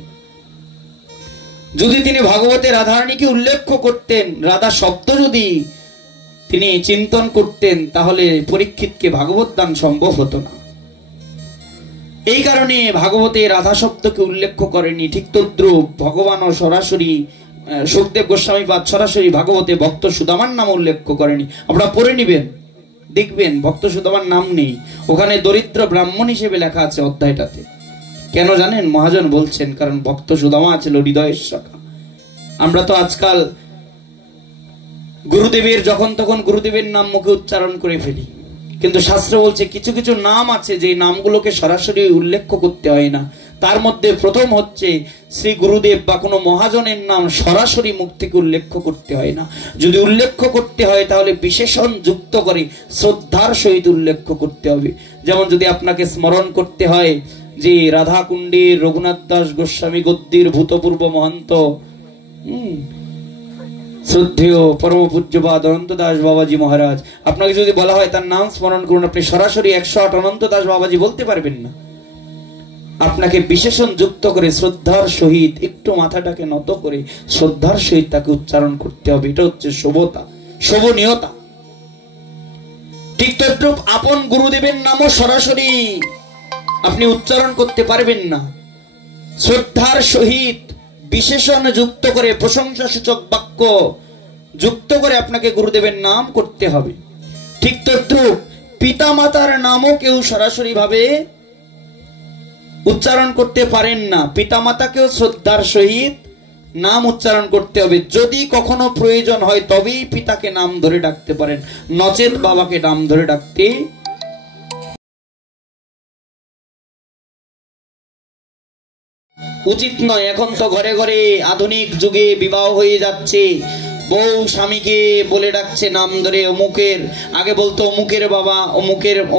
যদি তিনি ভাগবতে রাধারানীকে উল্লেখ করতেন, রাধা শব্দ যদি তিনি চিন্তন করতেন, তাহলে পরীক্ষিতকে ভাগবত দান সম্ভব হতো না। এই কারণে ভাগবতে রাধা শব্দকে উল্লেখ করেনি। ঠিক তদ্রূপ ভগবানও সরাসরি, সুখদেব গোস্বামী পাদ সরাসরি ভাগবতে ভক্ত সুদামার নাম উল্লেখ করেনি। আপনারা পড়ে নিবেন, দেখবেন ভক্ত সুদামার নাম নেই, ওখানে দরিদ্র ব্রাহ্মণ হিসেবে লেখা আছে অধ্যায়টাতে। কেন জানেন? মহাজন বলছেন কারণ ভক্ত সুদামা ছিল হৃদয়ের সখা। আমরা তো আজকাল গুরুদেবের যখন তখন গুরুদেবের নাম মুখে উচ্চারণ করে ফেলি, কিন্তু শাস্ত্র বলছে কিছু কিছু নাম আছে যে নামগুলোকে সরাসরি উল্লেখ করতে হয় না। তার মধ্যে প্রথম হচ্ছে শ্রী গুরুদেব বা কোনো মহাজনের নাম সরাসরি মুখ থেকে উল্লেখ করতে হয় না। যদি উল্লেখ করতে হয় তাহলে বিশেষণ যুক্ত করে শ্রদ্ধার সহিত উল্লেখ করতে হবে। যেমন যদি আপনাকে স্মরণ করতে হয় যে রাধাকুণ্ডের রঘুনাথ দাস গোস্বামী গদ্যের ভূতপূর্ব মহন্ত, শ্রদ্ধেয় পরম পূজ্যপাদ অনন্ত দাস বাবাজি মহারাজ, আপনাকে যদি বলা হয় তার নাম স্মরণ করুন, আপনি সরাসরি 108 অনন্ত দাস বাবাজি বলতে পারবেন না। আপনাকে বিশেষণ যুক্ত করে শ্রদ্ধার সহিত একটু মাথাটাকে নত করে শ্রদ্ধার সহিত তাকে উচ্চারণ করতে হবে। এটা হচ্ছে শোভতা, শোভনীয়তা। ঠিক তদ্রূপ আপন গুরুদেবের নামও সরাসরি আপনি উচ্চারণ করতে পারবেন না, শ্রদ্ধার সহিত বিশেষণ যুক্ত করে প্রশংসাসূচক বাক্য যুক্ত করে আপনাকে গুরুদেবের নাম করতে হবে। ঠিক তদ্রূপ পিতা মাতার নামও কেউ সরাসরি ভাবে উচ্চারণ করতে পারেন না, পিতা মাতাকেও শ্রদ্ধার সহিত নাম উচ্চারণ করতে হবে। যদি কখনো প্রয়োজন হয় তবেই পিতাকে নাম ধরে ডাকতে পারেন, নচেত বাবাকে নাম ধরে ডাকতে উচিত নয়। এখন তো ঘরে ঘরে আধুনিক যুগে বিবাহ হয়ে যাচ্ছে, বউ স্বামীকে বলে ডাকছে নাম ধরে, অমুকের, আগে বলতো অমুকের বাবা,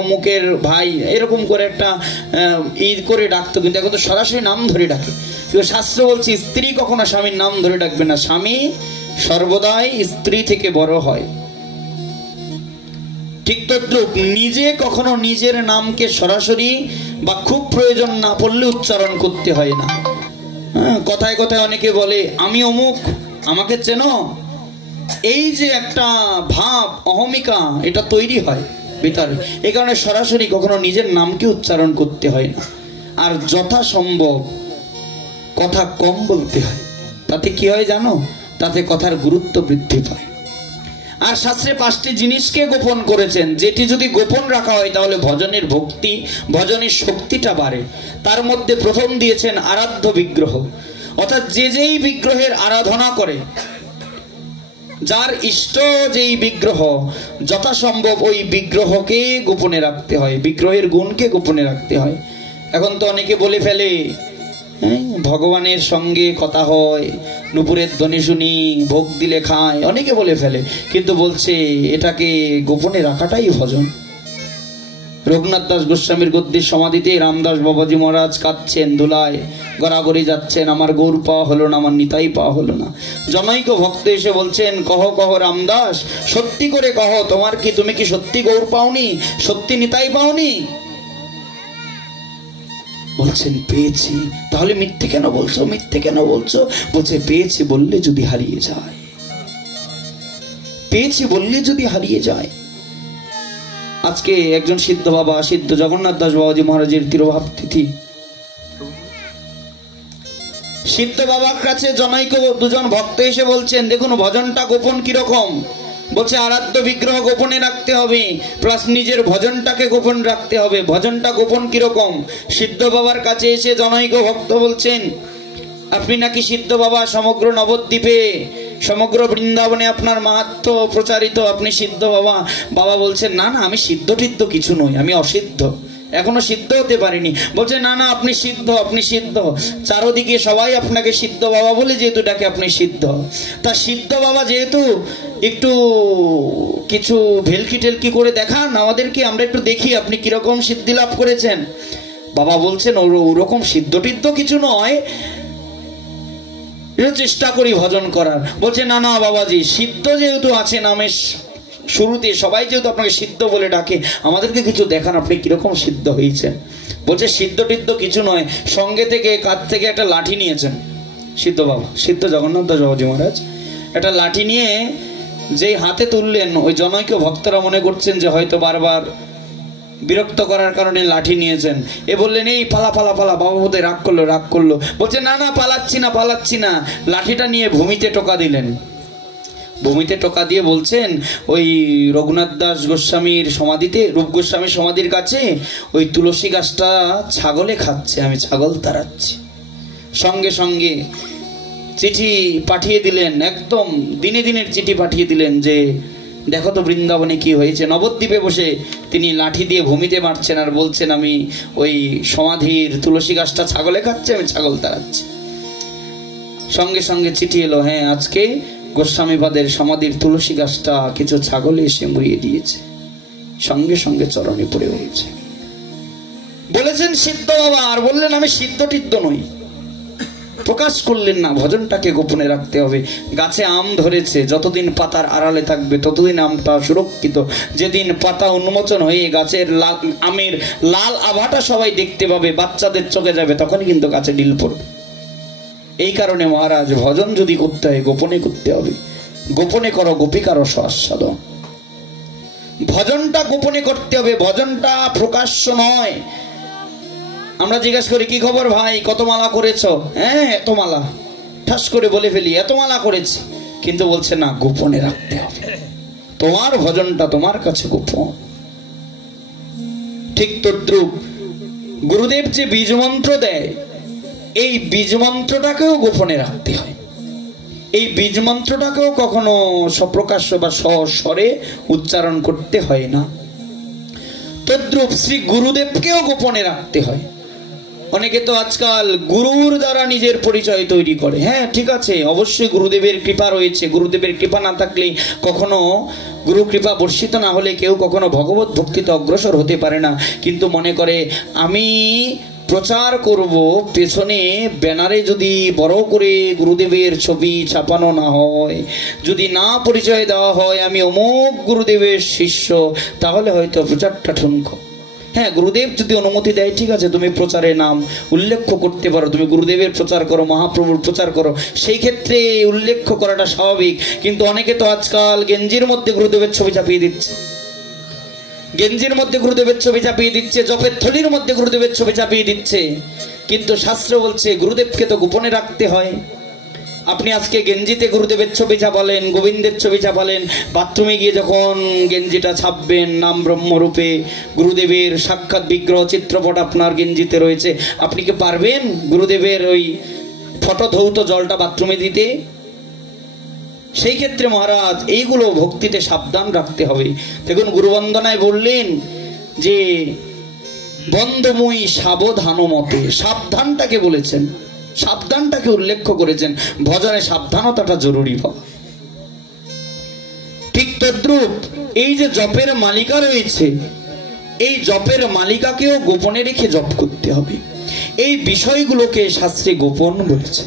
অমুকের ভাই, এরকম করে একটা ঈদ করে ডাকতো, কিন্তু এখন তো সরাসরি নাম ধরে ডাকে। কিন্তু শাস্ত্র বলছে স্ত্রী কখনো স্বামীর নাম ধরে ডাকবে না, স্বামী সর্বদাই স্ত্রী থেকে বড় হয়। ঠিক তদ্রূপ নিজে কখনো নিজের নামকে সরাসরি বা খুব প্রয়োজন না পড়লে উচ্চারণ করতে হয় না। কথায় কথায় অনেকে বলে আমি অমুক, আমাকে চেনো, এই যে একটা ভাব অহমিকা এটা তৈরি হয় ভিতরে। এই কারণে সরাসরি কখনো নিজের নামকে উচ্চারণ করতে হয় না। আর যথাসম্ভব কথা কম বলতে হয়, তাতে কি হয় জানো? তাতে কথার গুরুত্ব বৃদ্ধি পায়। আর শাস্ত্রে 5টি জিনিসকে গোপন করেছেন, যেটি যদি গোপন রাখা হয় তাহলে ভজনের ভক্তি, ভজনের শক্তিটা বাড়ে। তার মধ্যে প্রথম দিয়েছেন আরাধ্য বিগ্রহ, অর্থাৎ যেই বিগ্রহের আরাধনা করে, যার ইষ্ট যেই বিগ্রহ, যথাসম্ভব ওই বিগ্রহকে গোপনে রাখতে হয়, বিগ্রহের গুণকে গোপনে রাখতে হয়। এখন তো অনেকে বলে ফেলে ভগবানের সঙ্গে কথা হয়, নুপুরের ধ্বনি শুনি, ভোগ দিলে খায়, অনেকে বলে ফেলে, কিন্তু বলছে এটাকে গোপনে রাখাটাই ভজন। রঘুনাথ দাস গোস্বামীর গদ্যের সমাধিতে রামদাস বাবাজি মহারাজ কাঁদছেন, ধুলায় গড়াগড়ি যাচ্ছেন, আমার গৌর পাওয়া হলো না, আমার নিতাই পাওয়া হলো না। জনৈক ভক্ত এসে বলছেন, কহ কহ রামদাস, সত্যি করে কহ, তুমি কি সত্যি গৌর পাওনি, সত্যি নিতাই পাওনি? বলছেন পেয়েছি। তাহলে মিথ্যে কেন বলছো, মিথ্যে কেন বলছো? বলছে পেয়েছি বললে যদি হারিয়ে যায়, পেয়েছি বললে যদি হারিয়ে যায়। আজকে একজন সিদ্ধ বাবা, সিদ্ধ জগন্নাথ দাস বাবাজি মহারাজের তিরোভাব তিথি। সিদ্ধ বাবার কাছে জনৈক দুজন ভক্ত এসে বলছেন, দেখুন ভজনটা গোপন কিরকম। বলছে আরাধ্য বিগ্রহ গোপনে রাখতে হবে, প্লাস নিজের ভজনটাকে গোপন রাখতে হবে। ভজনটা গোপন কিরকম? সিদ্ধ বাবার কাছে এসে জনৈক ভক্ত বলছেন, আপনি নাকি সিদ্ধ বাবা, সমগ্র নবদ্বীপে, সমগ্র বৃন্দাবনে আপনার মাহাত্ম্য প্রচারিত, আপনি সিদ্ধ বাবা। বাবা বলছেন, না না, আমি সিদ্ধ টিদ্ধ কিছু নই, আমি অসিদ্ধ, এখনো সিদ্ধ হতে পারিনি। বলছে না না, আপনি সিদ্ধ, আপনি সিদ্ধ, চারদিকে সবাই আপনাকে সিদ্ধ বাবা বলে যেহেতু ডাকে, আপনি সিদ্ধ। তা সিদ্ধ বাবা যেহেতু একটু কিছু ভেলকি টেলকি করে দেখান আমাদেরকে, আমরা একটু দেখি আপনি কিরকম সিদ্ধি লাভ করেছেন। বাবা বলছেন ওরকম সিদ্ধ টিদ্ধ কিছু নয়, চেষ্টা করি ভজন করার। বলছে না না বাবাজি, সিদ্ধ যেহেতু আছে নামের শুরুতে, সবাই যেহেতু আপনাকে সিদ্ধ বলে ডাকে, আমাদেরকে কিছু দেখান আপনি কিরকম সিদ্ধ হয়েছেন। বলছে সিদ্ধ টিদ্ধ কিছু নয়, সঙ্গে থেকে কাছ থেকে একটা লাঠি নিয়েছেন সিদ্ধ বাবা, সিদ্ধ জগন্নাথ দাস বাবাজি মহারাজ। একটা লাঠি নিয়ে যেই হাতে তুললেন, ওই জনৈক ভক্তরা মনে করছেন যে হয়তো বারবার বিরক্ত করার কারণে লাঠি নিয়েছেন। এ বললেন এই পালা পালা পালা, বাবা বোধহয় রাগ করলো, রাগ করলো। বলছে না না, পালাচ্ছি না, পালাচ্ছি না। লাঠিটা নিয়ে ভূমিতে টোকা দিলেন। ভূমিতে টোকা দিয়ে বলছেন, ওই রঘুনাথ দাস গোস্বামীর সমাধিতে, রূপ গোস্বামীর সমাধির কাছে ওই তুলসী গাছটা ছাগলে খাচ্ছে, আমি ছাগল তাড়াচ্ছি। সঙ্গে সঙ্গে চিঠি পাঠিয়ে দিলেন, একদম দিনে দিনের চিঠি পাঠিয়ে দিলেন যে দেখো তো বৃন্দাবনে কি হয়েছে। নবদ্বীপে বসে তিনি লাঠি দিয়ে ভূমিতে মারছেন আর বলছেন, আমি ওই সমাধির তুলসী গাছটা ছাগলে খাচ্ছে, আমি ছাগল তাড়াচ্ছি। সঙ্গে সঙ্গে চিঠি এলো, হ্যাঁ আজকে গোস্বামীপাদের সমাধির তুলসী গাছটা কিছু ছাগলে এসে মুড়িয়ে দিয়েছে। সঙ্গে সঙ্গে চরণে পড়ে বলছে, বলেছেন সিদ্ধ বাবা, আর বললেন আমি সিদ্ধ টিদ্ধ নই। প্রকাশ করলেন না, ভজনটাকে গোপনে রাখতে হবে। গাছে আম ধরেছে, যতদিন পাতার আড়ালে থাকবে ততদিন আমটা সুরক্ষিত। যেদিন পাতা উন্মোচন হয়ে গাছের আমের লাল আভাটা সবাই দেখতে পাবে, বাচ্চাদের চোখে যাবে, তখনই কিন্তু গাছে ডিল পড়বে। এই কারণে মহারাজ ভজন যদি করতে হয় গোপনে করতে হবে। গোপনে করো গোপিকার রস আস্বাদন। ভজনটা গোপনে করতে হবে, ভজনটা প্রকাশ্য নয়। আমরা জিজ্ঞাসা করি কি খবর ভাই, কত মালা করেছো? হ্যাঁ এত মালা, ঠাস করে বলে ফেলি এত মালা করেছি, কিন্তু বলছে না গোপনে রাখতে হবে। তোমার ভজনটা তোমার কাছে গোপন। ঠিক তদ্রূপ গুরুদেব যে বীজ মন্ত্র দেয়, এই বীজ মন্ত্রটাকেও গোপনে রাখতে হয়। এই বীজ মন্ত্রটাকেও কখনো সপ্রকাশ্য বা স্বরে উচ্চারণ করতে হয় না। তদ্রূপ শ্রী গুরুদেবকেও গোপনে রাখতে হয়। অনেকে তো আজকাল গুরুর দ্বারা নিজের পরিচয় তৈরি করে। হ্যাঁ ঠিক আছে, অবশ্যই গুরুদেবের কৃপা রয়েছে, গুরুদেবের কৃপা না থাকলে, কখনো গুরু কৃপা বর্ষিত না হলে কেউ কখনো ভগবত ভক্তিতে অগ্রসর হতে পারে না। কিন্তু মনে করে আমি প্রচার করব, পেছনে ব্যানারে যদি বড় করে গুরুদেবের ছবি ছাপানো না হয়, যদি না পরিচয় দেওয়া হয় আমি অমুক গুরুদেবের শিষ্য, তাহলে হয়তো প্রচারটা ঠুনকো। হ্যাঁ গুরুদেব যদি অনুমতি দেয় ঠিক আছে, তুমি প্রচারে নাম উল্লেখ করতে পারো, তুমি গুরুদেবের প্রচার করো, মহাপ্রভুর প্রচার করো, সেই ক্ষেত্রে উল্লেখ করাটা স্বাভাবিক। কিন্তু অনেকে তো আজকাল গেঞ্জির মধ্যে গুরুদেবের ছবি চাপিয়ে দিচ্ছে, গেঞ্জির মধ্যে গুরুদেবের ছবি চাপিয়ে দিচ্ছে, জপের থলির মধ্যে গুরুদেবের ছবি চাপিয়ে দিচ্ছে। কিন্তু শাস্ত্র বলছে গুরুদেবকে তো গোপনে রাখতে হয়। আপনি আজকে গেঞ্জিতে গুরুদেবের ছবি চাপালেন, গোবিন্দের ছবি চাপালেন, বাথরুমে গিয়ে যখন গেঞ্জিটা ছাপবেন নাম ব্রহ্মরূপে, গুরুদেবের সাক্ষাৎ বিগ্রহ চিত্রপট আপনার গেঞ্জিতে রয়েছে, আপনি কি পারবেন গুরুদেবের ওই ফটো ধৌত জলটা বাথরুমে দিতে? সেই ক্ষেত্রে মহারাজ এইগুলো ভক্তিতে সাবধান রাখতে হবে। দেখুন গুরুবন্দনায় বললেন যে বন্দময়ী সাবধান মতে, সাবধানটাকে বলেছেন, সাবধানটাকে উল্লেখ করেছেন। ভজনে সাবধানতাটা জরুরি বাবা। ঠিক তদ্রূপ এই যে জপের মালিকা রয়েছে, এই জপের মালিকাকেও গোপনে রেখে জপ করতে হবে। এই বিষয়গুলোকে শাস্ত্রে গোপন বলেছে।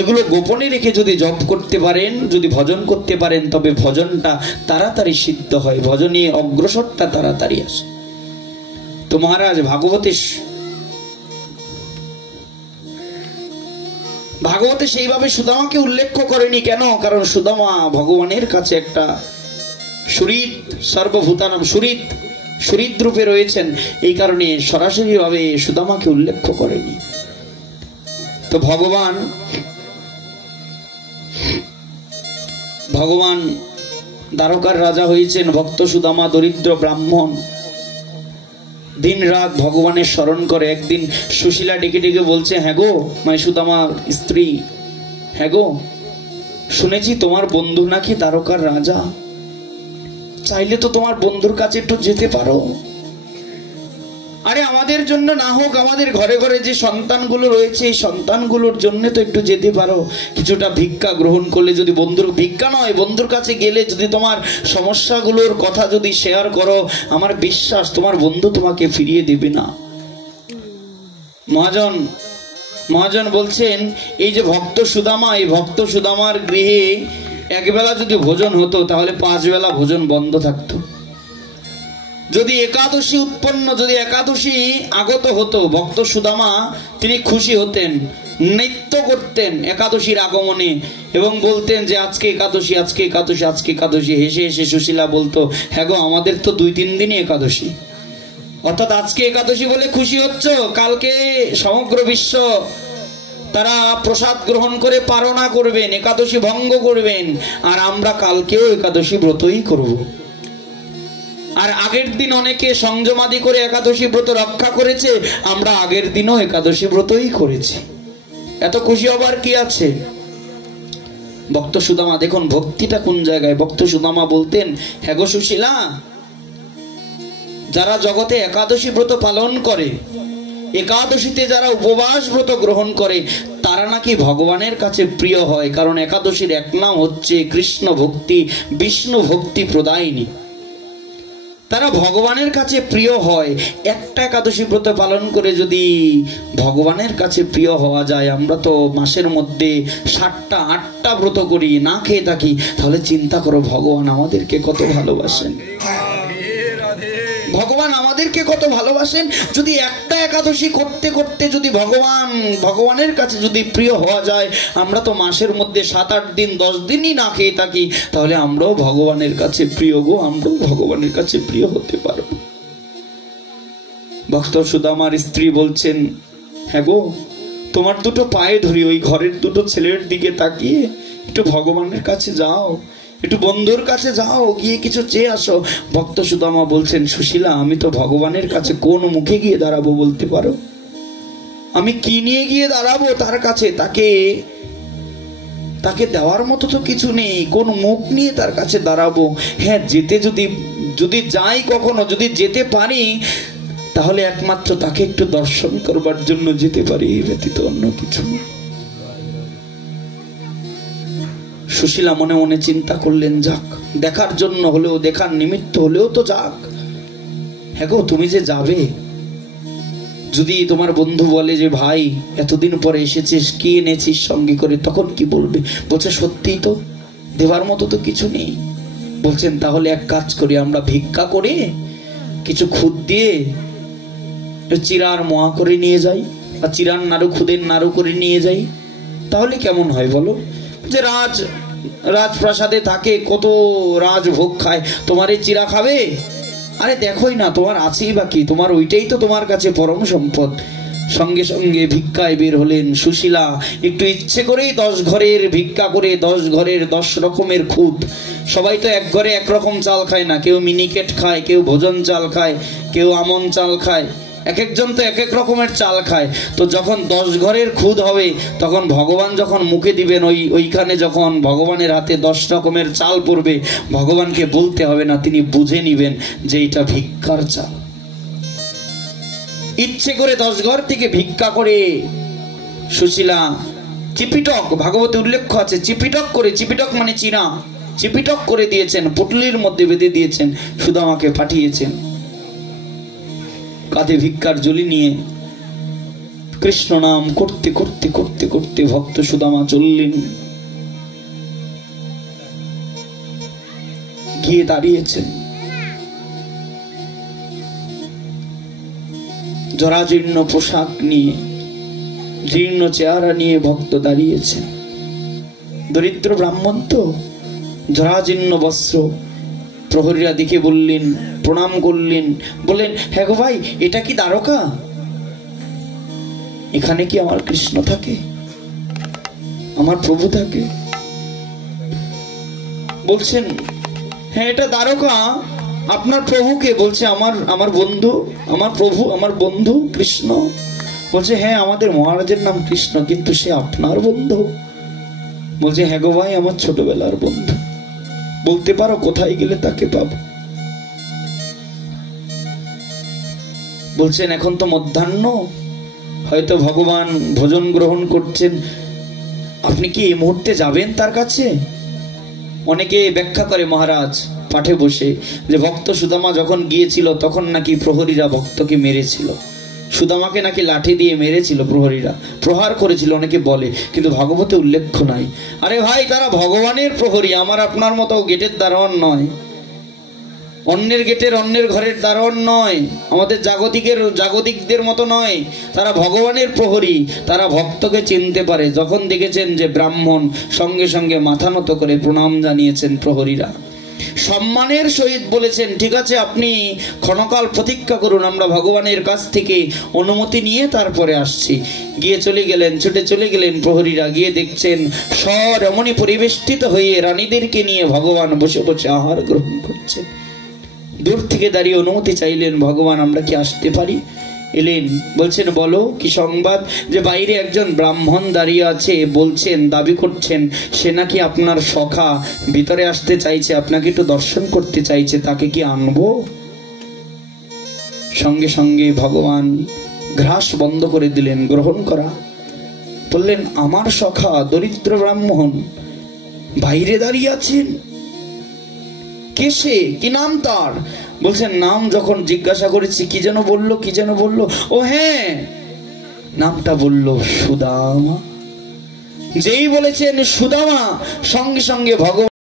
এগুলো গোপনে রেখে যদি জপ করতে পারেন, যদি ভজন করতে পারেন, তবে ভজনটা তাড়াতাড়ি সিদ্ধ হয়, ভজনে অগ্রসরটা তাড়াতাড়ি আসে। তো মহারাজ ভাগবতে সেইভাবে সুদামাকে উল্লেখ করেনি। কেন? কারণ সুদামা ভগবানের কাছে একটা সুহৃদ, সর্বভূতানাম সুহৃদ রূপে রয়েছেন, এই কারণে সরাসরি ভাবে সুদামাকে উল্লেখ করেনি। তো ভগবান দ্বারকার রাজা হয়েছেন, ভক্ত সুদামা দরিদ্র ব্রাহ্মণ, দিন রাত ভগবানের স্মরণ করে। একদিন সুশীলা ডেকে ডেকে বলছে, হ্যাঁ গো, মানে সুদামার স্ত্রী, হ্যাঁ গো শুনেছি তোমার বন্ধু নাকি দ্বারকার রাজা, চাইলে তো তোমার বন্ধুর কাছে একটু যেতে পারো। আরে আমাদের জন্য না হোক, আমাদের ঘরে ঘরে যে সন্তানগুলো রয়েছে এই সন্তানগুলোর জন্য তো একটু যেতে পারো, কিছুটা ভিক্ষা গ্রহণ করলে, যদি বন্ধুর ভিক্ষা নয়, বন্ধুর কাছে গেলে যদি তোমার সমস্যাগুলোর কথা যদি শেয়ার করো, আমার বিশ্বাস তোমার বন্ধু তোমাকে ফিরিয়ে দেবে না। মহাজন বলছেন এই যে ভক্ত সুদামা, এই ভক্ত সুদামার গৃহে একবেলা যদি ভোজন হতো তাহলে 5 বেলা ভোজন বন্ধ থাকতো। যদি একাদশী যদি একাদশী আগত হতো, ভক্ত সুদামা তিনি খুশি হতেন, নৃত্য করতেন একাদশীর আগমনে এবং বলতেন যে আজকে একাদশী, আজকে একাদশী, আজকে একাদশী। হেসে হেসে সুশীলা বলতো, হ্যাঁ গো আমাদের তো 2-3 দিনই একাদশী। অর্থাৎ আজকে একাদশী বলে খুশি হচ্ছ, কালকে সমগ্র বিশ্ব তারা প্রসাদ গ্রহণ করে পারনা করবেন, একাদশী ভঙ্গ করবেন, আর আমরা কালকেও একাদশী ব্রতই করব। আর আগের দিন অনেকে সংযমাদি করে একাদশী ব্রত রক্ষা করেছে, আমরা আগের দিনও একাদশী ব্রতই করেছি। এত খুশি হবার কি আছে? ভক্ত সুদামা দেখুন ভক্তিটা কোন জায়গায়। ভক্ত সুদামা বলতেন, হ্যাঁ গো সুশীলা, যারা জগতে একাদশী ব্রত পালন করে, একাদশীতে যারা উপবাস ব্রত গ্রহণ করে, তারা নাকি ভগবানের কাছে প্রিয় হয়। কারণ একাদশীর এক নাম হচ্ছে কৃষ্ণ ভক্তি, বিষ্ণু ভক্তি প্রদায়িনী। তারা ভগবানের কাছে প্রিয় হয়। একটা একাদশী ব্রত পালন করে যদি ভগবানের কাছে প্রিয় হওয়া যায়, আমরা তো মাসের মধ্যে 7টা 8টা ব্রত করি, না খেয়ে থাকি, তাহলে চিন্তা করো ভগবান আমাদেরকে কত ভালোবাসেন। ভগবান আমাদেরকে কত ভালোবাসেন। যদি একটা একাদশী করতে করতে যদি ভগবানের কাছে যদি প্রিয় হওয়া যায়, আমরা তো মাসের মধ্যে 7-8 দিন 10 দিনই না খেয়ে থাকি, তাহলে আমরাও ভগবানের কাছে প্রিয় গো, আমরাও ভগবানের কাছে প্রিয় হতে পারব। ভক্ত সুদামার স্ত্রী বলছেন, হ্যাঁ গো, তোমার দুটো পায়ে ধরি, ওই ঘরের দুটো ছেলের দিকে তাকিয়ে একটু ভগবানের কাছে যাও, একটু বন্ধুর কাছে যাও, গিয়ে কিছু চেয়ে আসো। ভক্ত সুদামা বলছেন, সুশীলা, আমি তো ভগবানের কাছে কোন মুখে গিয়ে দাঁড়াবো বলতে পারো? আমি কি নিয়ে গিয়ে দাঁড়াবো তার কাছে? তাকে দেওয়ার মতো তো কিছু নেই, কোন মুখ নিয়ে তার কাছে দাঁড়াবো? হ্যাঁ, যেতে যদি যাই, কখনো যদি যেতে পারি, তাহলে একমাত্র তাকে একটু দর্শন করবার জন্য যেতে পারি, এই ব্যতীত অন্য কিছু না। সুশীলা মনে মনে চিন্তা করলেন, যাক, দেখার জন্য হলেও, দেখার নিমিত্ত হলেও তো যাক। হ্যাঁ গো, তুমি যে যাবে, যদি তোমার বন্ধু বলে যে ভাই এতদিন পরে এসেছিস, কি এনেছিস সঙ্গে করে, তখন কি বলবে? বলছে, সত্যিই তো, দেবার মতো তো কিছু নেই। বলছেন, তাহলে এক কাজ করি, আমরা ভিক্ষা করে কিছু খুদ দিয়ে চিরার মোয়া করে নিয়ে যাই, আর চিরার নাড়ু, খুদের নাড়ু করে নিয়ে যাই, তাহলে কেমন হয় বলো? যে রাজপ্রাসাদে থাকে, কত রাজভোগ খায়, তোমার এই চিরা খাবে? আরে দেখোই না, তোমার আছেই বাকি, তোমার ওইটাই তো তোমার কাছে পরম সম্পদ। সঙ্গে সঙ্গে ভিক্ষায় বের হলেন সুশীলা। একটু ইচ্ছে করেই 10 ঘরের ভিক্ষা করে, 10 ঘরের 10 রকমের খুদ। সবাই তো এক ঘরে একরকম চাল খায় না, কেউ মিনিকেট খায়, কেউ ভোজন চাল খায়, কেউ আমন চাল খায়, এক একজন তো এক এক রকমের চাল খায়। তো যখন 10 ঘরের খুদ হবে, তখন ভগবান যখন মুখে দিবেন, ওইখানে যখন ভগবানের হাতে 10 রকমের চাল পড়বে, ভগবানকে বলতে হবে না, তিনি বুঝে নিবেন যে এটা ভিক্ষার চাল। ইচ্ছে করে 10 ঘর থেকে ভিক্ষা করে সুশীলা চিপিটক, ভাগবতে উল্লেখ আছে, চিপিটক করে, চিপিটক মানে চিরা, চিপিটক করে দিয়েছেন, পুটলির মধ্যে বেঁধে দিয়েছেন, সুদামাকে পাঠিয়েছেন। কাঁধে ভিক্ষার ঝুলি নিয়ে কৃষ্ণ নাম করতে করতে করতে করতে ভক্ত সুদামা চললেন, গিয়ে দাঁড়িয়েছেন। জরাজীর্ণ পোশাক নিয়ে, জীর্ণ চেহারা নিয়ে ভক্ত দাঁড়িয়েছেন। দরিদ্র ব্রাহ্মণ তো, জরাজীর্ণ বস্ত্র। প্রহরীরা দেখে বললেন, প্রণাম করলেন, বললেন, হ্যাঁ গো ভাই, এটা কি দ্বারকা? এখানে কি আমার কৃষ্ণ থাকে, আমার প্রভু থাকে? বলছেন, হ্যাঁ এটা দ্বারকা। আপনার প্রভুকে? বলছে, আমার বন্ধু, আমার প্রভু, আমার বন্ধু কৃষ্ণ। বলছে, হ্যাঁ আমাদের মহারাজের নাম কৃষ্ণ, কিন্তু সে আপনার বন্ধু? বলছে, হ্যাঁ গো ভাই, আমার ছোটবেলার বন্ধু। বলতে পারো কোথায় গেলে তাকে পাবো? বলছেন, এখন তো মধ্যাহ্ন, হয়তো ভগবান ভোজন গ্রহণ করছেন, আপনি কি এই মুহূর্তে যাবেন তার কাছে? অনেকে ব্যাখ্যা করে মহারাজ পাঠে বসে, যে ভক্ত সুদামা যখন গিয়েছিল তখন নাকি প্রহরীরা ভক্তকে মেরেছিল, সুদামাকে নাকি লাঠি দিয়ে মেরেছিল, প্রহরীরা প্রহার করেছিল, অনেকে বলে, কিন্তু ভাগবতে উল্লেখ নাই। আরে ভাই, তারা ভগবানের প্রহরী, আমার আপনার মতো গেটের দারোয়ান নয়, অন্যের গেটের অন্যের ঘরের দারোয়ান নয়, আমাদের জাগতিকদের মতো নয়। তারা ভগবানের প্রহরী, তারা ভক্তকে চিনতে পারে। যখন দেখেছেন যে ব্রাহ্মণ, সঙ্গে সঙ্গে মাথা নত করে প্রণাম জানিয়েছেন প্রহরীরা, সম্মানের সহিত বলেছেন, ঠিক আছে, আপনি ক্ষণকাল প্রতীক্ষা করুন, আমরা ভগবানের কাছ থেকে অনুমতি নিয়ে তারপরে আসছি। গিয়ে চলে গেলেন, ছুটে চলে গেলেন প্রহরীরা। গিয়ে দেখছেন স্বরমণি পরিবেষ্টিত হয়ে রানীদেরকে নিয়ে ভগবান বসে বসে আহার গ্রহণ করছেন। দূর থেকে দাঁড়িয়ে অনুমতি চাইলেন, ভগবান আমরা কি আসতে পারি? এলেন, বলছেন, বলো কি সংবাদ? যে বাইরে একজন ব্রাহ্মণ দাঁড়িয়ে আছে, বলছেন, দাবি করছেন সে নাকি আপনার সখা, ভিতরে আসতে চাইছে, আপনাকে একটু দর্শন করতে চাইছে, তাকে কি আনবো? সঙ্গে সঙ্গে ভগবান গ্রাস বন্ধ করে দিলেন, গ্রহণ করা। বললেন, আমার সখা দরিদ্র ব্রাহ্মণ বাইরে দাঁড়িয়ে আছেন, কে সে, কি নাম তার? বলছেন নাম যখন জিজ্ঞাসা করেছি কি যেন বললো, কি যেন বললো, ও হ্যাঁ নামটা বললো সুদামা। যেই বলেছেন সুদামা, সঙ্গে সঙ্গে ভগবান